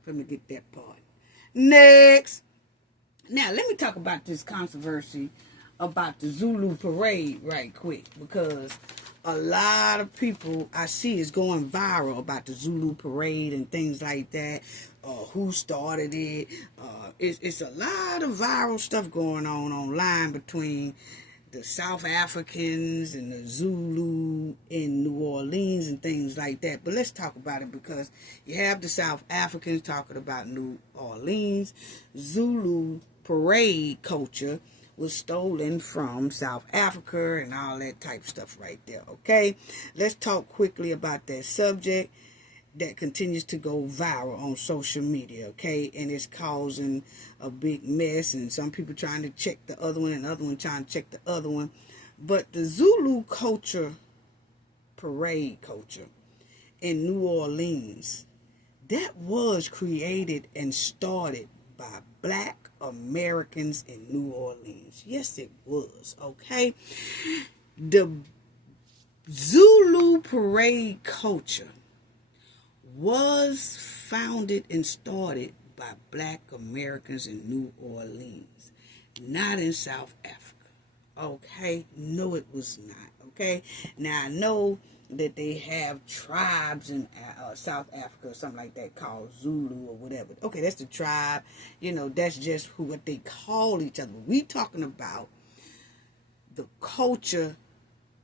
for him to get that part. Next. Now, let me talk about this controversy about the Zulu parade right quick, because a lot of people I see is going viral about the Zulu parade and things like that. Who started it? It's a lot of viral stuff going on online between the South Africans and the Zulu in New Orleans and things like that. But let's talk about it, because you have the South Africans talking about New Orleans. Zulu parade culture was stolen from South Africa and all that type stuff right there, okay? Let's talk quickly about that subject that continues to go viral on social media, okay? And it's causing a big mess, and some people trying to check the other one, and the other one trying to check the other one. But the Zulu culture, parade culture in New Orleans, that was created and started by Black Americans in New Orleans. Yes, it was, okay? The Zulu parade culture was founded and started by Black Americans in New Orleans, not in South Africa, okay? No, it was not, okay? Now, I know that they have tribes in South Africa or something like that called Zulu or whatever. Okay, that's the tribe. You know, that's just what they call each other. We talking about the culture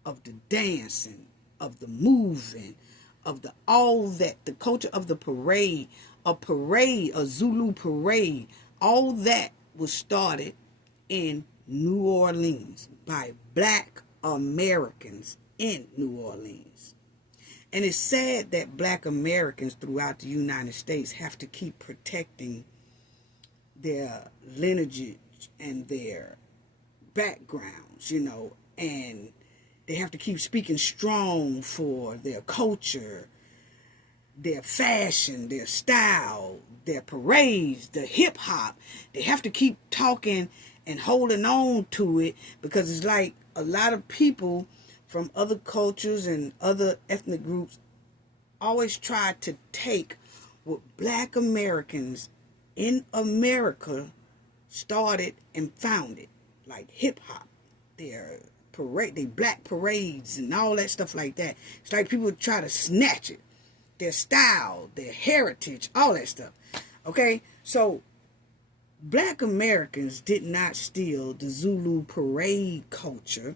of the dancing, of the moving, of the all that, the culture of the parade, a Zulu parade, all that was started in New Orleans by Black Americans in New Orleans. And it's sad that Black Americans throughout the United States have to keep protecting their lineage and their backgrounds, you know, and they have to keep speaking strong for their culture, their fashion, their style, their parades, the hip hop. They have to keep talking and holding on to it, because it's like a lot of people from other cultures and other ethnic groups always try to take what Black Americans in America started and founded, like hip hop, their parade, they black parades and all that stuff like that. It's like people try to snatch it, their style, their heritage, all that stuff. Okay, so black Americans did not steal the Zulu parade culture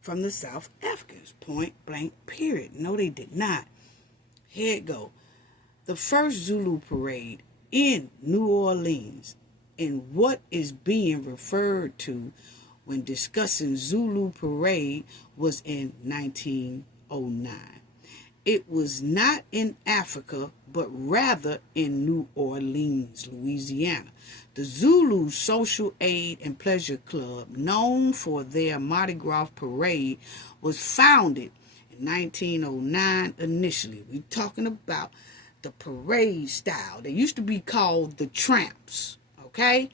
from the South Africans. Point blank, period. No, they did not. Here it go. The first Zulu parade in New Orleans, in what is being referred to when discussing Zulu parade, was in 1909. It was not in Africa, but rather in New Orleans, Louisiana. The Zulu Social Aid and Pleasure Club, known for their Mardi Gras parade, was founded in 1909 initially. We're talking about the parade style. They used to be called the Tramps, okay?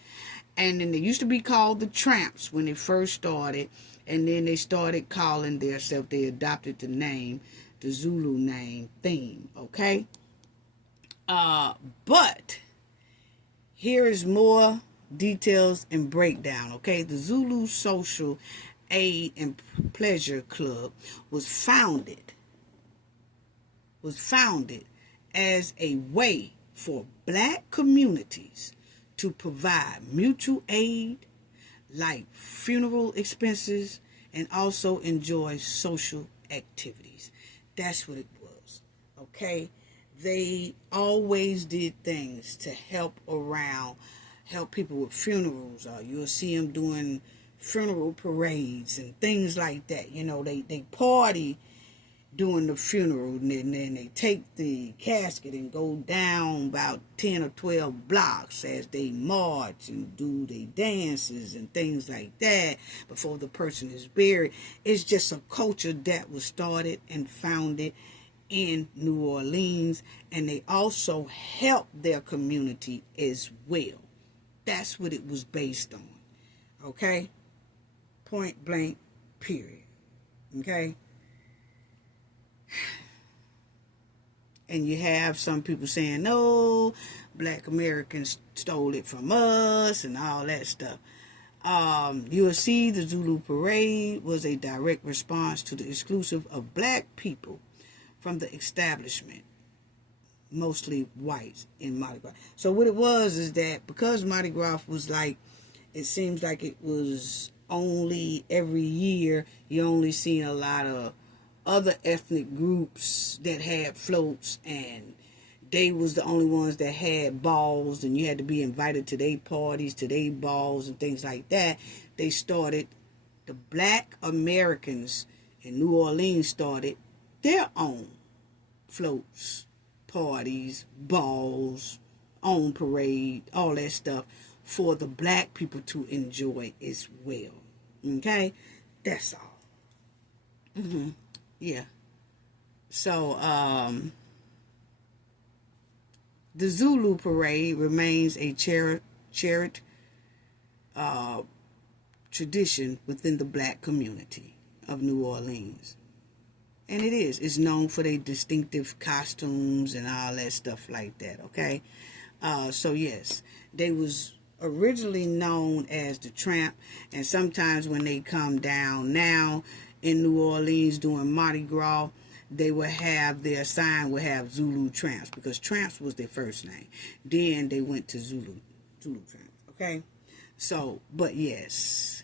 And then they used to be called the Tramps when they first started, and then they started calling themselves, they adopted the name, the Zulu name theme, okay? But here is more details and breakdown, okay? The Zulu Social Aid and Pleasure Club was founded as a way for black communities to provide mutual aid, like funeral expenses, and also enjoy social activities. That's what it was, okay? They always did things to help people with funerals. You'll see them doing funeral parades and things like that. You know, they party during the funeral, and then they take the casket and go down about 10 or 12 blocks as they march and do their dances and things like that before the person is buried. It's just a culture that was started and founded in New Orleans, and they also helped their community as well. That's what it was based on, okay? Point blank, period, okay? And you have some people saying, no, black Americans stole it from us and all that stuff. You will see the Zulu parade was a direct response to the exclusion of black people from the establishment, mostly whites, in Mardi Gras. So what it was is that because Mardi Gras was like, it seems like it was only every year, you only seen a lot of other ethnic groups that had floats, and they was the only ones that had balls, and you had to be invited to their parties, to their balls and things like that. They started, the black Americans in New Orleans started their own floats, parties, balls, own parade, all that stuff for the black people to enjoy as well. Okay? That's all. Yeah. So, the Zulu parade remains a cherished tradition within the black community of New Orleans. And it is. It's known for their distinctive costumes and all that stuff like that, okay? So, yes, they was originally known as the Tramp, and sometimes when they come down now in New Orleans doing Mardi Gras, they would have, their sign would have Zulu Tramps, because Tramps was their first name. Then they went to Zulu Tramps, okay? So, but yes,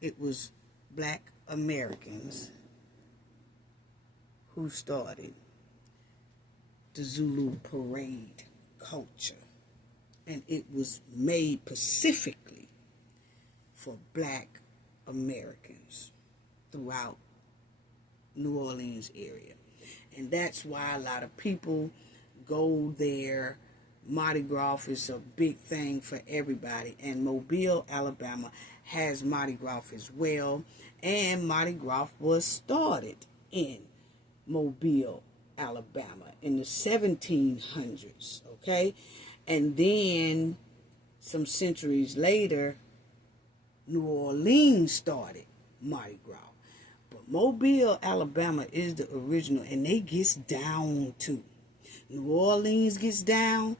it was black Americans who started the Zulu parade culture. And it was made specifically for black Americans throughout New Orleans area. And that's why a lot of people go there. Mardi Gras is a big thing for everybody. And Mobile, Alabama has Mardi Gras as well. And Mardi Gras was started in Mobile, Alabama in the 1700s, okay? And then some centuries later, New Orleans started Mardi Gras. But Mobile, Alabama is the original, and they gets down too. New Orleans gets down,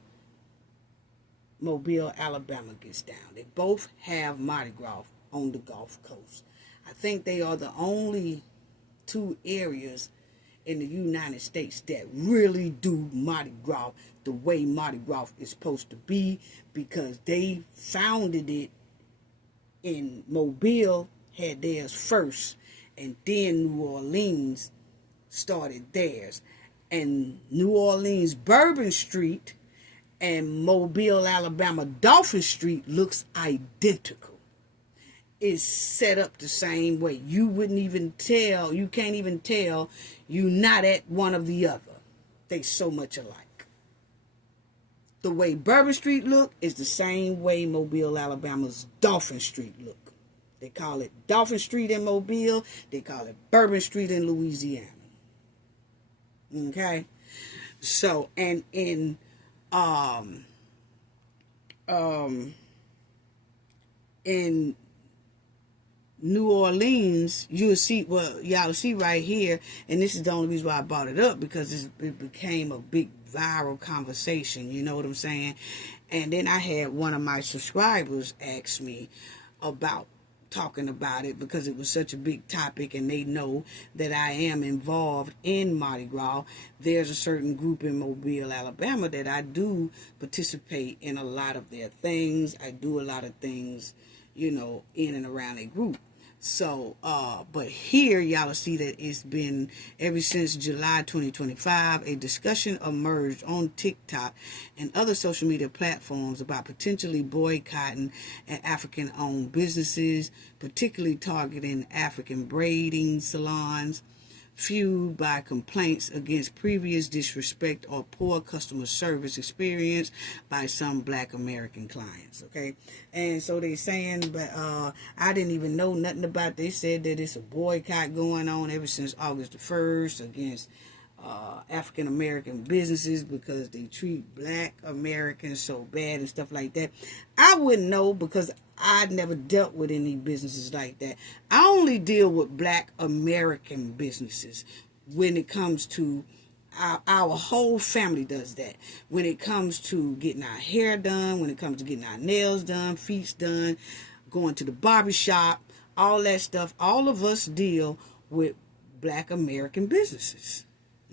Mobile, Alabama gets down. They both have Mardi Gras on the Gulf Coast. I think they are the only two areas in the United States that really do Mardi Gras the way Mardi Gras is supposed to be, because they founded it in Mobile, had theirs first, and then New Orleans started theirs. And New Orleans Bourbon Street and Mobile, Alabama Dolphin Street looks identical. It's set up the same way. You wouldn't even tell, you can't even tell you not at one of the other. They so much alike. The way Bourbon Street look is the same way Mobile, Alabama's Dolphin Street look. They call it Dolphin Street in Mobile. They call it Bourbon Street in Louisiana. Okay? So, and in New Orleans, you'll see, well, y'all see right here, and this is the only reason why I brought it up, because it became a big viral conversation, you know what I'm saying? And then I had one of my subscribers ask me about talking about it, because it was such a big topic, and they know that I am involved in Mardi Gras. There's a certain group in Mobile, Alabama that I do participate in a lot of their things. I do a lot of things, you know, in and around a group. So, but here y'all will see that it's been, ever since July 2025, a discussion emerged on TikTok and other social media platforms about potentially boycotting African-owned businesses, particularly targeting African braiding salons, fueled by complaints against previous disrespect or poor customer service experience by some Black American clients. Okay, and so they're saying, but I didn't even know nothing about it. They said that it's a boycott going on ever since August the 1st against African American businesses because they treat Black Americans so bad and stuff like that. I wouldn't know, because I never dealt with any businesses like that. I only deal with Black American businesses when it comes to our whole family does that. When it comes to getting our hair done, when it comes to getting our nails done, feet done, going to the barber shop, all that stuff, all of us deal with Black American businesses.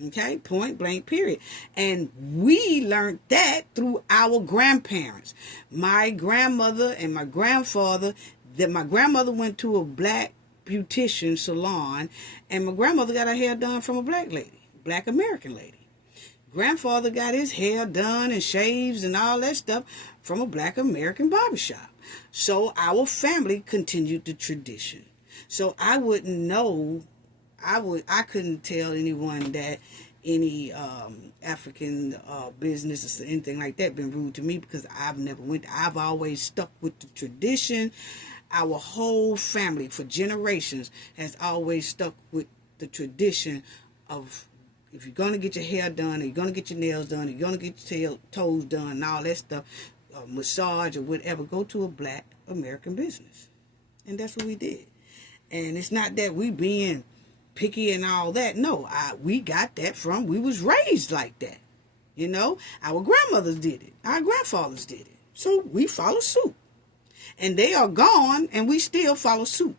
Okay, point blank, period. And we learned that through our grandparents. My grandmother and my grandfather, that my grandmother went to a Black beautician salon, and my grandmother got her hair done from a Black lady, Black American lady. Grandfather got his hair done and shaves and all that stuff from a Black American barbershop. So our family continued the tradition. So I wouldn't know, I couldn't tell anyone that any African business or anything like that been rude to me, because I've never I've always stuck with the tradition. Our whole family for generations has always stuck with the tradition of, if you're going to get your hair done, or you're going to get your nails done, or you're going to get your toes done and all that stuff, massage or whatever, go to a Black American business. And that's what we did. And it's not that we being picky and all that. No, we got that from, we was raised like that. You know, our grandmothers did it. Our grandfathers did it. So we follow suit. And they are gone, and we still follow suit.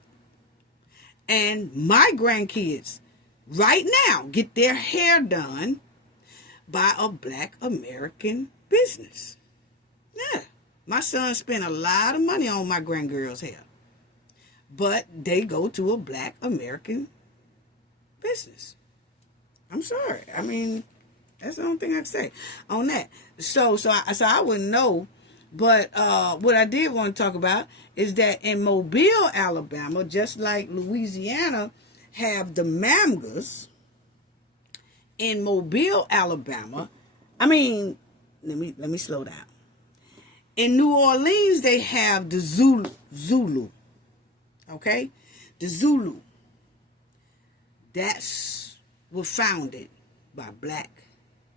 And my grandkids right now get their hair done by a Black American business. Yeah. My son spent a lot of money on my grandgirl's hair. But they go to a Black American business. I'm sorry. I mean, that's the only thing I can say on that. So I wouldn't know. But what I did want to talk about is that in Mobile, Alabama, just like Louisiana have the Mamgas, in Mobile, Alabama, I mean, let me slow down. In New Orleans, they have the Zulu. Okay? The Zulu. That's was founded by Black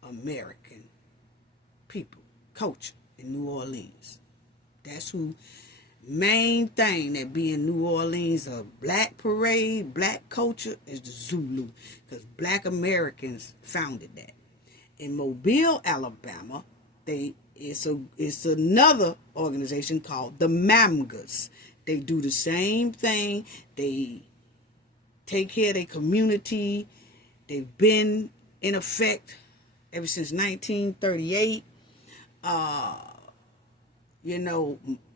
American people, culture in New Orleans. That's who, main thing that be in New Orleans, a Black parade, Black culture, is the Zulu, because Black Americans founded that. In Mobile, Alabama, it's another organization called the Mamgas. They do the same thing. They take care of their community. They've been in effect ever since 1938.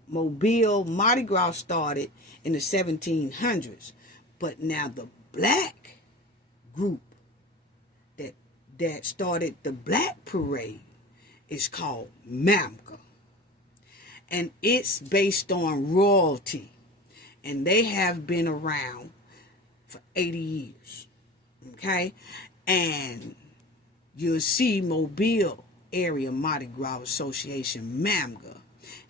Mobile, Mardi Gras started in the 1700s. But now the black group that started the black parade is called MAMCA. And it's based on royalty. And they have been around for 80 years. Okay? And you'll see Mobile Area Mardi Gras Association, MAMGA,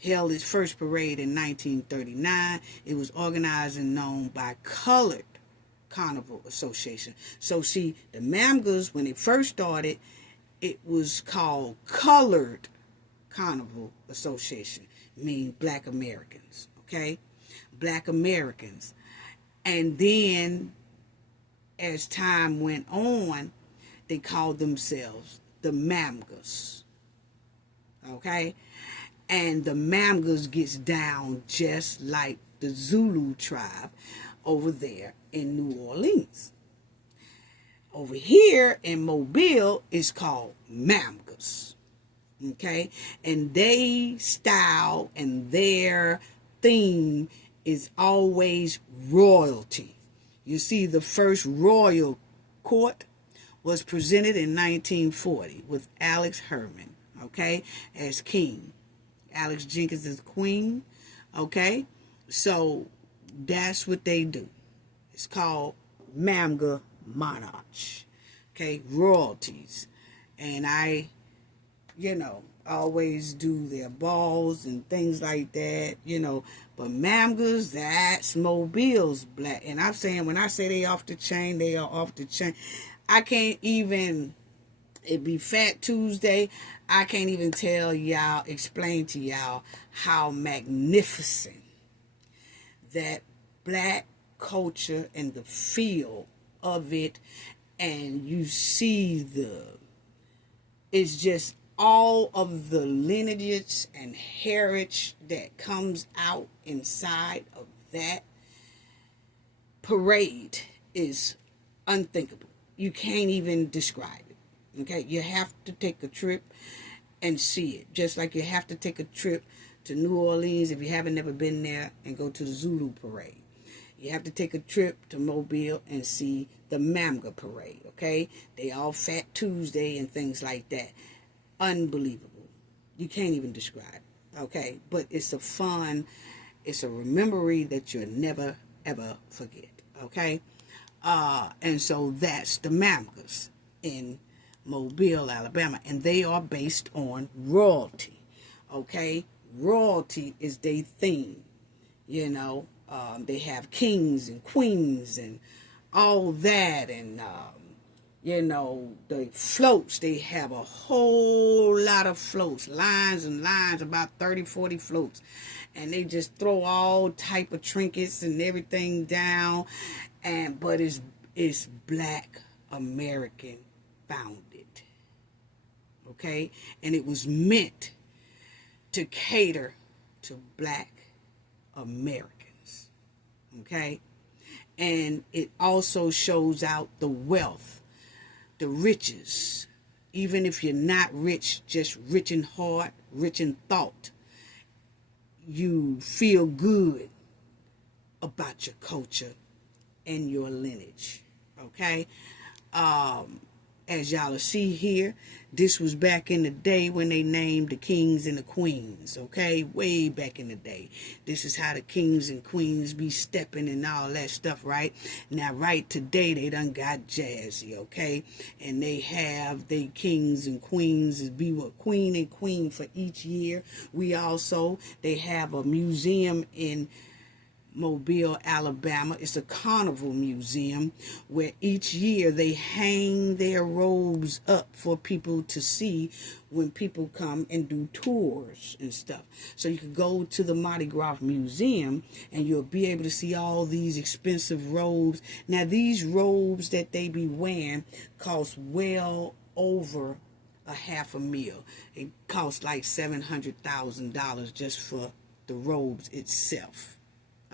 held its first parade in 1939. It was organized and known by Colored Carnival Association. So see, the MAMGAs, when it first started, it was called Colored Carnival Association, meaning Black Americans, okay? Black Americans. And then, as time went on, they called themselves the MAMGAs, okay? And the MAMGAs gets down just like the Zulu tribe over there in New Orleans. Over here in Mobile, it's called MAMGAs, okay? And they style and their theme is always royalty. You see, the first royal court was presented in 1940 with Alex Herman, okay, as king. Alex Jenkins is queen, okay? So that's what they do. It's called MAMGA Monarch, okay? Royalties. And I, always do their balls and things like that, But MAMGAs, that's Mobile's black. And I'm saying, when I say they off the chain, they are off the chain. I can't even, it be Fat Tuesday, I can't even explain to y'all how magnificent that black culture and the feel of it, and you see it's just all of the lineage and heritage that comes out inside of that parade is unthinkable. You can't even describe it. Okay, you have to take a trip and see it. Just like you have to take a trip to New Orleans if you haven't never been there and go to the Zulu parade. You have to take a trip to Mobile and see the MAMGA parade, okay? They all Fat Tuesday and things like that. Unbelievable. You can't even describe it, okay? But it's it's a memory that you'll never, ever forget, okay? And so that's the MAMGAs in Mobile, Alabama. And they are based on royalty, okay? Royalty is their theme, They have kings and queens and all that, and the floats, they have a whole lot of floats, lines and lines, about 30, 40 floats, and they just throw all type of trinkets and everything down, but it's Black American founded, okay, and it was meant to cater to Black Americans, okay, and it also shows out the wealth, the riches, even if you're not rich, just rich in heart, rich in thought, you feel good about your culture and your lineage, okay? As y'all will see here, this was back in the day when they named the kings and the queens, okay? Way back in the day. This is how the kings and queens be stepping and all that stuff, right? Now, right today, they done got jazzy, okay? And they have their kings and queens be what queen and queen for each year. They have a museum in Mobile, Alabama. It's a carnival museum where each year they hang their robes up for people to see when people come and do tours and stuff. So you can go to the Mardi Gras museum and you'll be able to see all these expensive robes. Now, these robes that they be wearing cost well over $500,000. It costs like $700,000 just for the robes itself.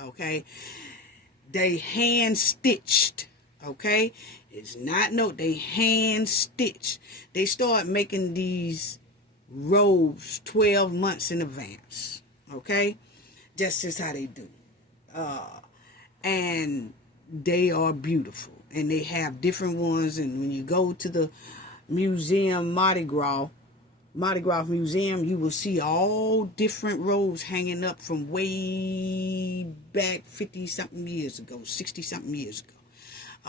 Okay, they hand stitched. Okay, it's not no, they hand stitched. They start making these robes 12 months in advance. Okay, that's just how they do. And they are beautiful, and they have different ones. And when you go to the museum, Mardi Gras Museum, you will see all different robes hanging up from way back 50 something years ago, 60 something years ago.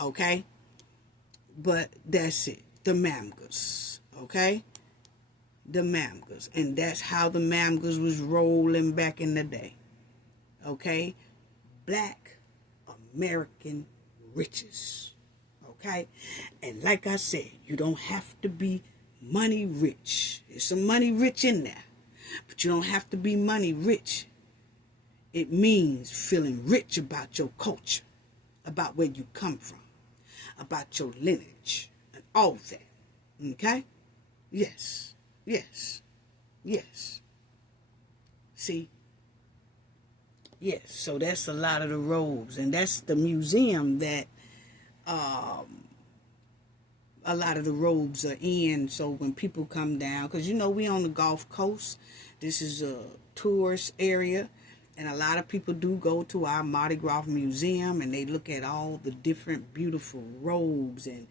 Okay, but that's it, the mamgas. Okay, the mamgas, and that's how the mamgas was rolling back in the day. Okay, Black American riches. Okay, and like I said, you don't have to be money rich. There's some money rich in there, but you don't have to be money rich. It means feeling rich about your culture, about where you come from, about your lineage, and all that. Okay? Yes, yes, yes. See? Yes, so that's a lot of the robes, and that's the museum that a lot of the robes are in. So when people come down, because you know we on the Gulf Coast, this is a tourist area, and a lot of people do go to our Mardi Gras museum, and they look at all the different beautiful robes, and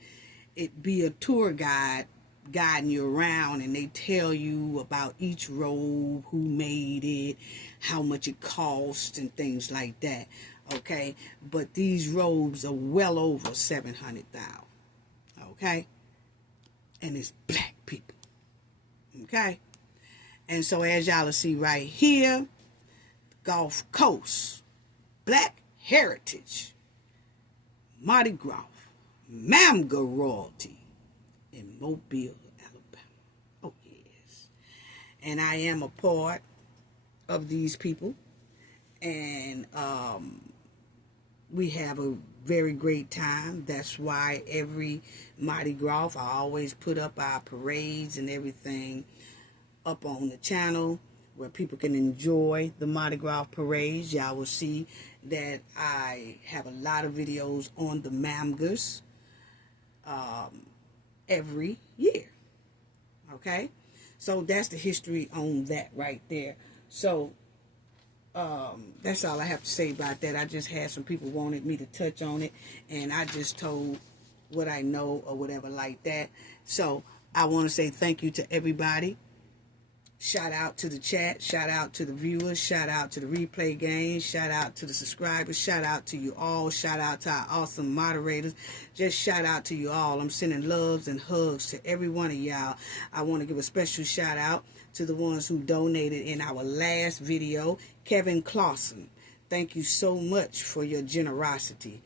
it be a tour guide guiding you around, and they tell you about each robe, who made it, how much it cost, and things like that. Okay, but these robes are well over 700,000. Okay, and it's black people. Okay, and so as y'all will see right here, Gulf Coast, Black Heritage, Mardi Gras, Mamga royalty in Mobile, Alabama. Oh yes, and I am a part of these people, and we have a very great time. That's why every Mardi Gras, I always put up our parades and everything up on the channel where people can enjoy the Mardi Gras parades. Y'all will see that I have a lot of videos on the mamgas every year. Okay, so that's the history on that right there. So that's all I have to say about that. I just had some people wanted me to touch on it, and I just told what I know or whatever like that. So I want to say thank you to everybody. Shout out to the chat, shout out to the viewers, shout out to the replay games, shout out to the subscribers, shout out to you all, shout out to our awesome moderators. Just shout out to you all. I'm sending loves and hugs to every one of y'all. I want to give a special shout out to the ones who donated in our last video. Kevin Clausen, thank you so much for your generosity.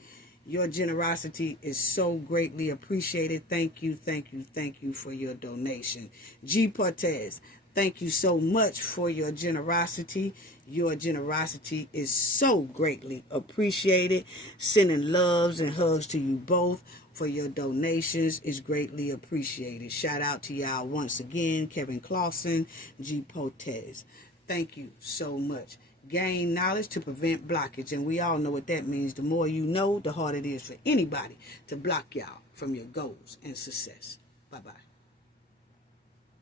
Your generosity is so greatly appreciated. Thank you, thank you, thank you for your donation. G. Portez, thank you so much for your generosity. Your generosity is so greatly appreciated. Sending loves and hugs to you both for your donations is greatly appreciated. Shout out to y'all once again. Kevin Clausen, G. Portez. Thank you so much. Gain knowledge to prevent blockage. And we all know what that means. The more you know, the harder it is for anybody to block y'all from your goals and success. Bye-bye.